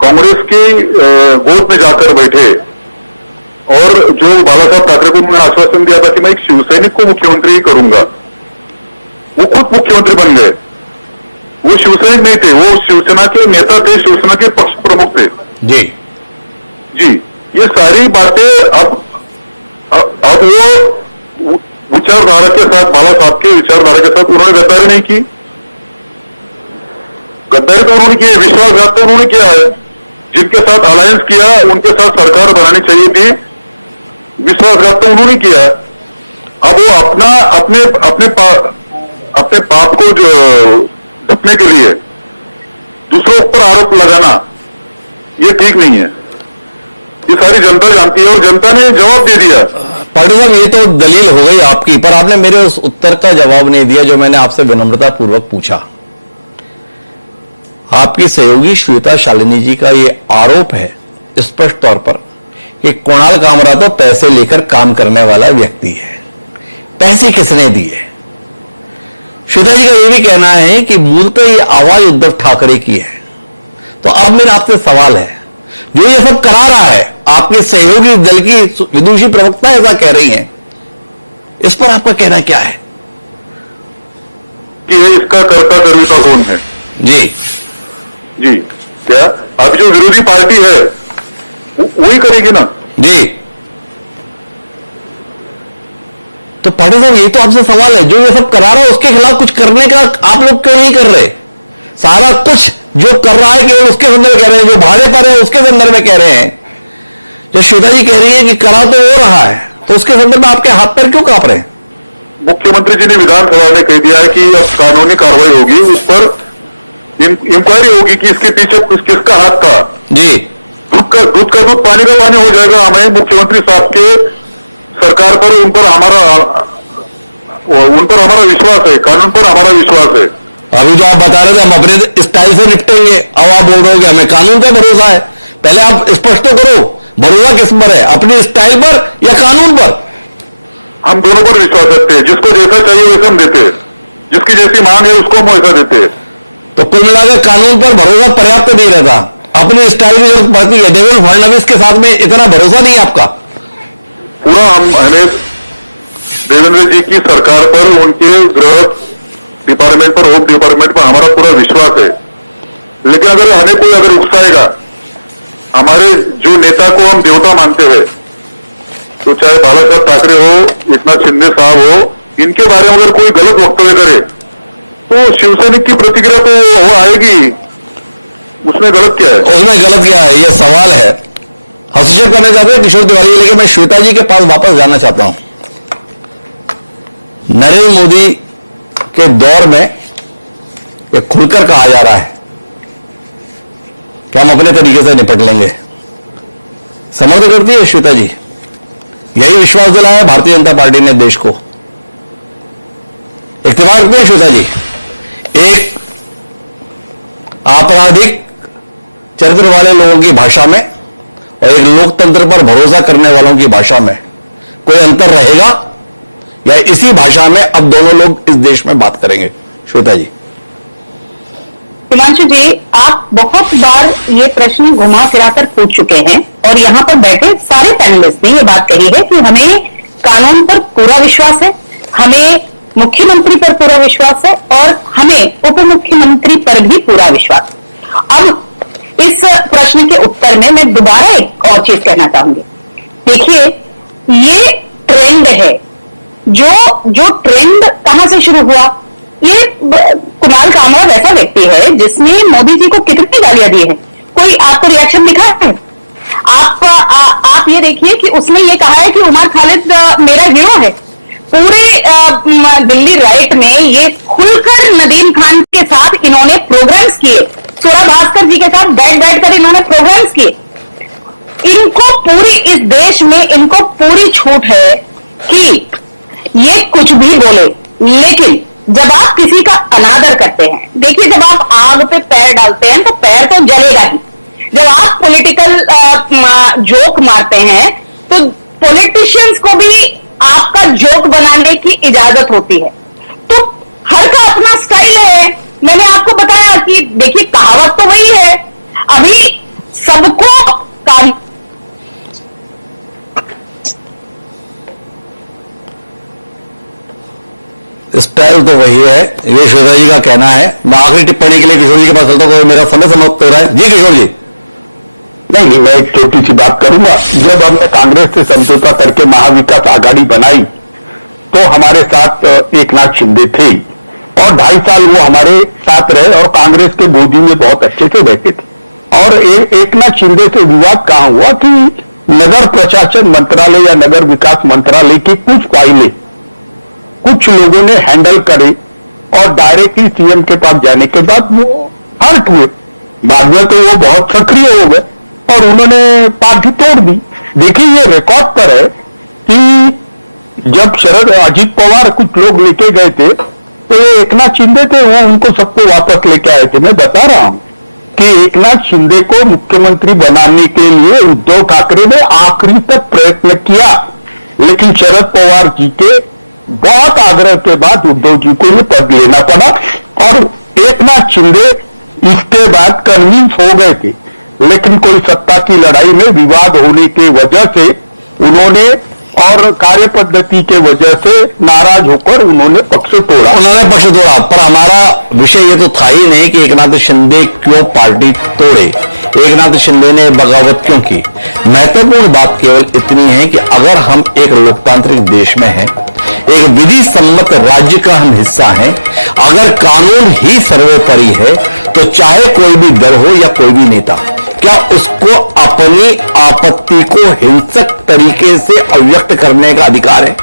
कांग्रेस की गोद में जाकर बैठे और जो बाला साहब ठाकरे को उन्होंने आश्वासन दिया था कि मैं एक शिवसैनिक को मुख्यमंत्री ही करूंगा, वो खुद मुख्यमंत्री बन गए। वो शिवसैनिक नहीं थे, वो शिवसेना के नेता थे, शिवसेना के पक्ष प्रमुख थे जी। जी। ये सारी बातें अब वो विचारधारा के साथ, बाला साहब के विचारधारा के साथ उन्होंने गद्दारी नहीं की। गद्दारी तो उन्होंने की, विश्वासघात तो उन्होंने किया है। जिनके साथ अलायंस किया उनके साथ सरकार बनानी चाहिए थी, विश्वासघात तो उन्होंने किया। अब वो अपने पाप को जो ढकने के लिए दूसरों पर आरोप लगाना ये ठीक नहीं है। ये सारी जनता जानती है और जनता ने जवाब दे दिया। पाटिल साहब, ये तो दलील हो गई आपकी, पर आपने मेरे उस उत्तर का जवाब नहीं दिया जो मैंने आपसे विनम्रता पूर्वक पूछा। आपकी सहयोगी श्वेता शालिनी जी का ये आरोप है स्पष्ट तौर पर कि कुणाल कामरा तो पैसे लेकर काम करने वाला व्यक्ति है। पैसे किसने दिए? श्वेता जी का यह भी कहना है कि मूलतः ये आवाज उद्धव ठाकरे की है। तो अब मेरा आपसे सवाल है, जो ये सब करा रहा है, आपके सहयोगी दल की विदुषी प्रवक्ता ऐसा कह रही हैं, इस पर आपका कहना क्या है? कि इसका कर्ता कर्ता कौन है? जी जी। क्या अब जो विरोधी पार्टी है वही करेगी ना? जी। तो पाटिल साहब, ये तो आपसे सवाल है, जो ये सब करा रहा है उसके खिलाफ कुछ करने का आप लोग क्यों नहीं कर रहे? सारा कुछ जो कर रहा है केवल उसके संदर्भ में कह रहे हैं, जो भाड़े पर है उसके संदर्भ में कह रहे हैं। जो श्वेता जी कह रही है कि करा तो हो रहा है, तो उसके संदर्भ में आपके हाथ पैर क्यों कांप रहे हैं? मुख्यमंत्री जी ने विधानसभा में कह दिया है कि अब कानूनी कार्रवाई होगी, उस पर इंक्वायरी होगी कि इसके पीछे किसका हाथ था। जी। दूध का दूध, पानी का पानी हो जाएगा। हमें मुख्यमंत्री साहब के सरकार पर, उन पर हमारा विश्वास है, कानून पर हमारा विश्वास है। अभी जो आप बता रहे थे हम अपने स्टाइल से निपटेंगे, अब आप बोल रहे हो कि हमें कानून पर भरोसा है। पहले आप स्पष्ट तो करो, भरोसा किस पर है, अपनी स्टाइल पर या कानून पर? हम दोनों पर विश्वास रखते हैं। जिसको जैसा चाहिए वैसा हम देते हैं, जिसकी जैसी मांग है उसको हम वैसा देते हैं। तो कुल मिलाकर कानून पर भरोसा पर्याप्त नहीं रहता, अपनी स्टाइल की जरूरत पड़ती है। देवेंद्र फडणवीस के साथ में इतना भरोसा नहीं है आपका? पूरा हमें देवेंद्र जी की सरकार पर, उनके गृह डिपार्टमेंट पर, होम डिपार्टमेंट पर हमारा पूरा विश्वास है। लेकिन अगर हमें कोई उकसाएगा, हमारे जो नेता को हम देवता मानते हैं, तो चाहे बाला साहब ठाकरे हो, एकनाथ शिंदे साहब हो, इनके बारे में अगर कोई गलत वक्तव्य करे तो शिवसैनिक की प्रतिक्रिया तो वो आएगी। उसमें गलत क्या है? उसमें गलत क्या है? ये सवाल है हस्तक्षेप करना चाहते हैं किशोर तिवारी जी, लेकिन मैं श्वेता जी के पास वापस जाना चाहता हूं। नरेंद्र मोदी के दौर में यह खुलकर कहा जा रहा है कि हम अपने तरीके से निपट लेंगे। समर्थन करती है श्वेता जी? यही विश्वास दिलाया भारतीय जनता पार्टी ने देश को। इत्तेफाक रखते हैं श्वेता जी? एक आपराधिक चरित्र वाले लोगों की भाषा में और एक लोकतंत्र पर भरोसा करने वालों की भाषा में कोई अंतर रहेगा, या इसी भाषा में अब दोनों लोग इस देश में बात करेंगे? श्वेता जी। हिमांशु जी, आप बहुत बार ये प्रश्न घुमा फिरा कर पूछ चुके हैं और यहाँ पर बैठे सारे पैनलिस्ट ने ये बात कही है कि हमें कानून पर पूरा विश्वास है, हमें मुख्यमंत्री पर पूरा विश्वास है और हमें उप मुख्यमंत्री पर भी पूरा विश्वास है। अब इस प्रश्न के उत्तर में मैं दोबारा एक और चीज कहना चाहूंगी। देखिए, ये ट्रेंड है, जो ट्रेंड कहां से शुरू हुआ? ये कुणाल कामरा वैसा व्यक्ति है जिसने मोदी जी को कितनी गालियां दी है। कोई आपको रिएक्शन दिखा है? आप ये देखिए कि उसने ये कहा है कि उमर खालिद मेरा हीरो है। पूरे दिल्ली राइट में ये खुलकर नदीम खान के साथ इन्होंने प्रोग्राम्स किए, सूरा भास्कर जी के साथ बैठ कर इन्होंने प्रोग्राम्स किए। इनको पूरी इस देश में इनको पूरी छूट है कि ये कुछ भी बोले, लेकिन जब आप किसी का अनादर करते हैं, देखिए जब आप आग पे पैर डालते हैं तो पैर तो जलेगा ही। जब आप पॉलिटिकल जोक मारते हैं तो पॉलिटिशियंस को भी आपका जोक बनाने की इजाजत होती है। तो हर का अपना स्टाइल है। मैंने आपको बताया कि देखिए कहावत तो वही है, अभी सबको काम स्टाइल तो वही है, ये श्वेता जी का कहना है। मैं आखिरी टिप्पणी के लिए किशोर जी के पास चलता हूं, मेरा समय समाप्त हो रहा है। जी किशोर जी। नहीं, मैं एक छोटी सी बात करूंगा। जब हमने कांग्रेस से समझौता करके महाविकास आघाड़ी बनाई तो हमारे साथ एक नाथ शिंदे थे और 2.5 साल वो हमारे साथ रहे और कांग्रेस के गोदी में बहुत अच्छे से बैठे थे। और एक नाथ शिंदे से विवाद कहां हुआ कि नगर प्रशासन मंत्रालय या नगर विकास मंत्रालय की कुछ फाइलें कुछ लोगों ने हैंडल करे और डायरेक्टली सीएम के पास जाने के बाद वो हर्ट हुए। बाद में तो वो बहुत सक्रिय हो गए और उन्होंने पार्टी तोड़ दी। देखिए, ये रिकॉर्ड पर है कि जब शरद अजीत पवार कुछ लोग लेके गए थे तो ये एकनाथ शिंदे थे, वो उनको सबको वापस लेके आए थे। मैं बता रहा हूं कि एकनाथ शिंदे को मुख्यमंत्री बनाने के लिए उद्धव ठाकरे ने आखिरी तक प्रयत्न किया, लेकिन शरद पवार जी के बहुत आग्रह के बाद उद्धव जी को ये पद लेना पड़ा और एकनाथ शिंदे इसके बाद कन्विंस हो गए थे। लेकिन कोई सत्ता की लड़ाई में विवाद होने की वजह से उन्होंने और कार्य पद्धति के वजह से नाराज होकर उन्होंने पक्ष तोड़ा। पर हमारा विषय ये तो था ही नहीं कि एकनाथ शिंदे क्यों पार्टी तोड़े, एकनाथ शिंदे ने बगावत क्यों की। महत्वपूर्ण बात केवल इतनी है कि अगर हम एक लोकतांत्रिक देश में हैं, एक विधि सम्मत राज्य का हम हिस्सा हैं, अगर कानून ही सर्वोपरि है तो चाहे कोई भी दल हो या कोई भी नेता, क्या उसको अपनी आपत्ति को हिंसक तरीके से अव्यक्त करने का अधिकार है?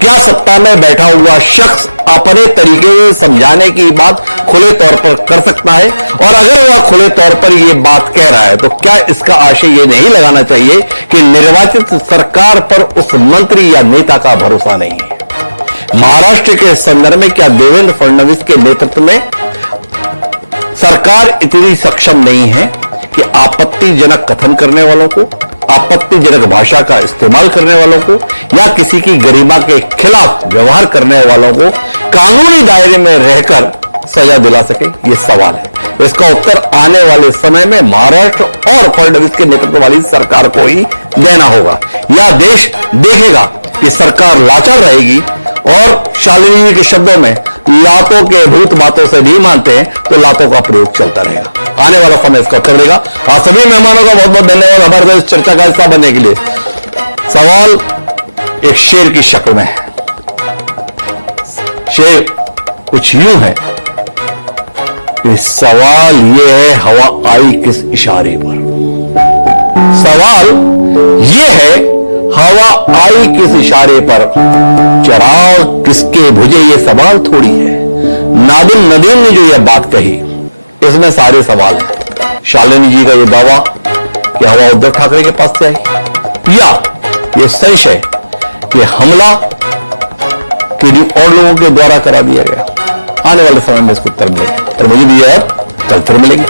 क्या सत्ता में बैठा हुआ शख्स अपने तरीके से समझाने की बात खुले तौर पर कर सकता है? और अगर वह खुले तौर पर यह बात कह रहा है तो क्या इसका आशय यह नहीं लगाना चाहिए कि निर्वाचित सरकार पर उस मंत्री या नेता का भरोसा नहीं है? महाराष्ट्र के संदर्भ में क्या देवेंद्र फडणवीस के नेतृत्व में सरकार इतनी सक्षम नहीं है कि आपत्तिजनक कथन करने वालों को, आपत्तिजनक भाषा का इस्तेमाल करने वालों को या किसी की गरिमा के खिलाफ व्यवहार करने वालों को कानूनी दायरे में रहकर सजा दिला सके? ये सवाल है। इसका उत्तर आने वाले समय में महाराष्ट्र और फडणवीस के नेतृत्व वाली सरकार को ही देना होगा। यह देश देखेगा कि सरकार लाचार रहेगी और शालिनी जी के शब्दों में लातों के भूत बातों से नहीं मानते हैं तो लातों का प्रयोग चलता रहेगा। आने वाला समय इसका उत्तर देगा। आप सभी मेहमानों का बहुत बहुत धन्यवाद हमारे इस चर्चा का हिस्सा बनने के लिए। सवाल एक शेर की शक्ल में है। शेर कुछ यूं है कि सवाल यह है हवा आई किस इशारे पर। सवाल ये है हवा आई किस इशारे पर, चराग किसके भुजे, ये सवाल थोड़ी है। नादिम नदीम ने जो यह बात कही, इसमें सारे सवाल हैं। शालिनी जी का यह दावा कि हवा उद्धव ठाकरे के पास से आई, या यह संशय कि हमला किन्हीं और लोगों के द्वारा करा दिया गया। आने वाले समय में इसको उत्तर मिलेगा। और मुझे भी यह कल फिर मिलेंगे।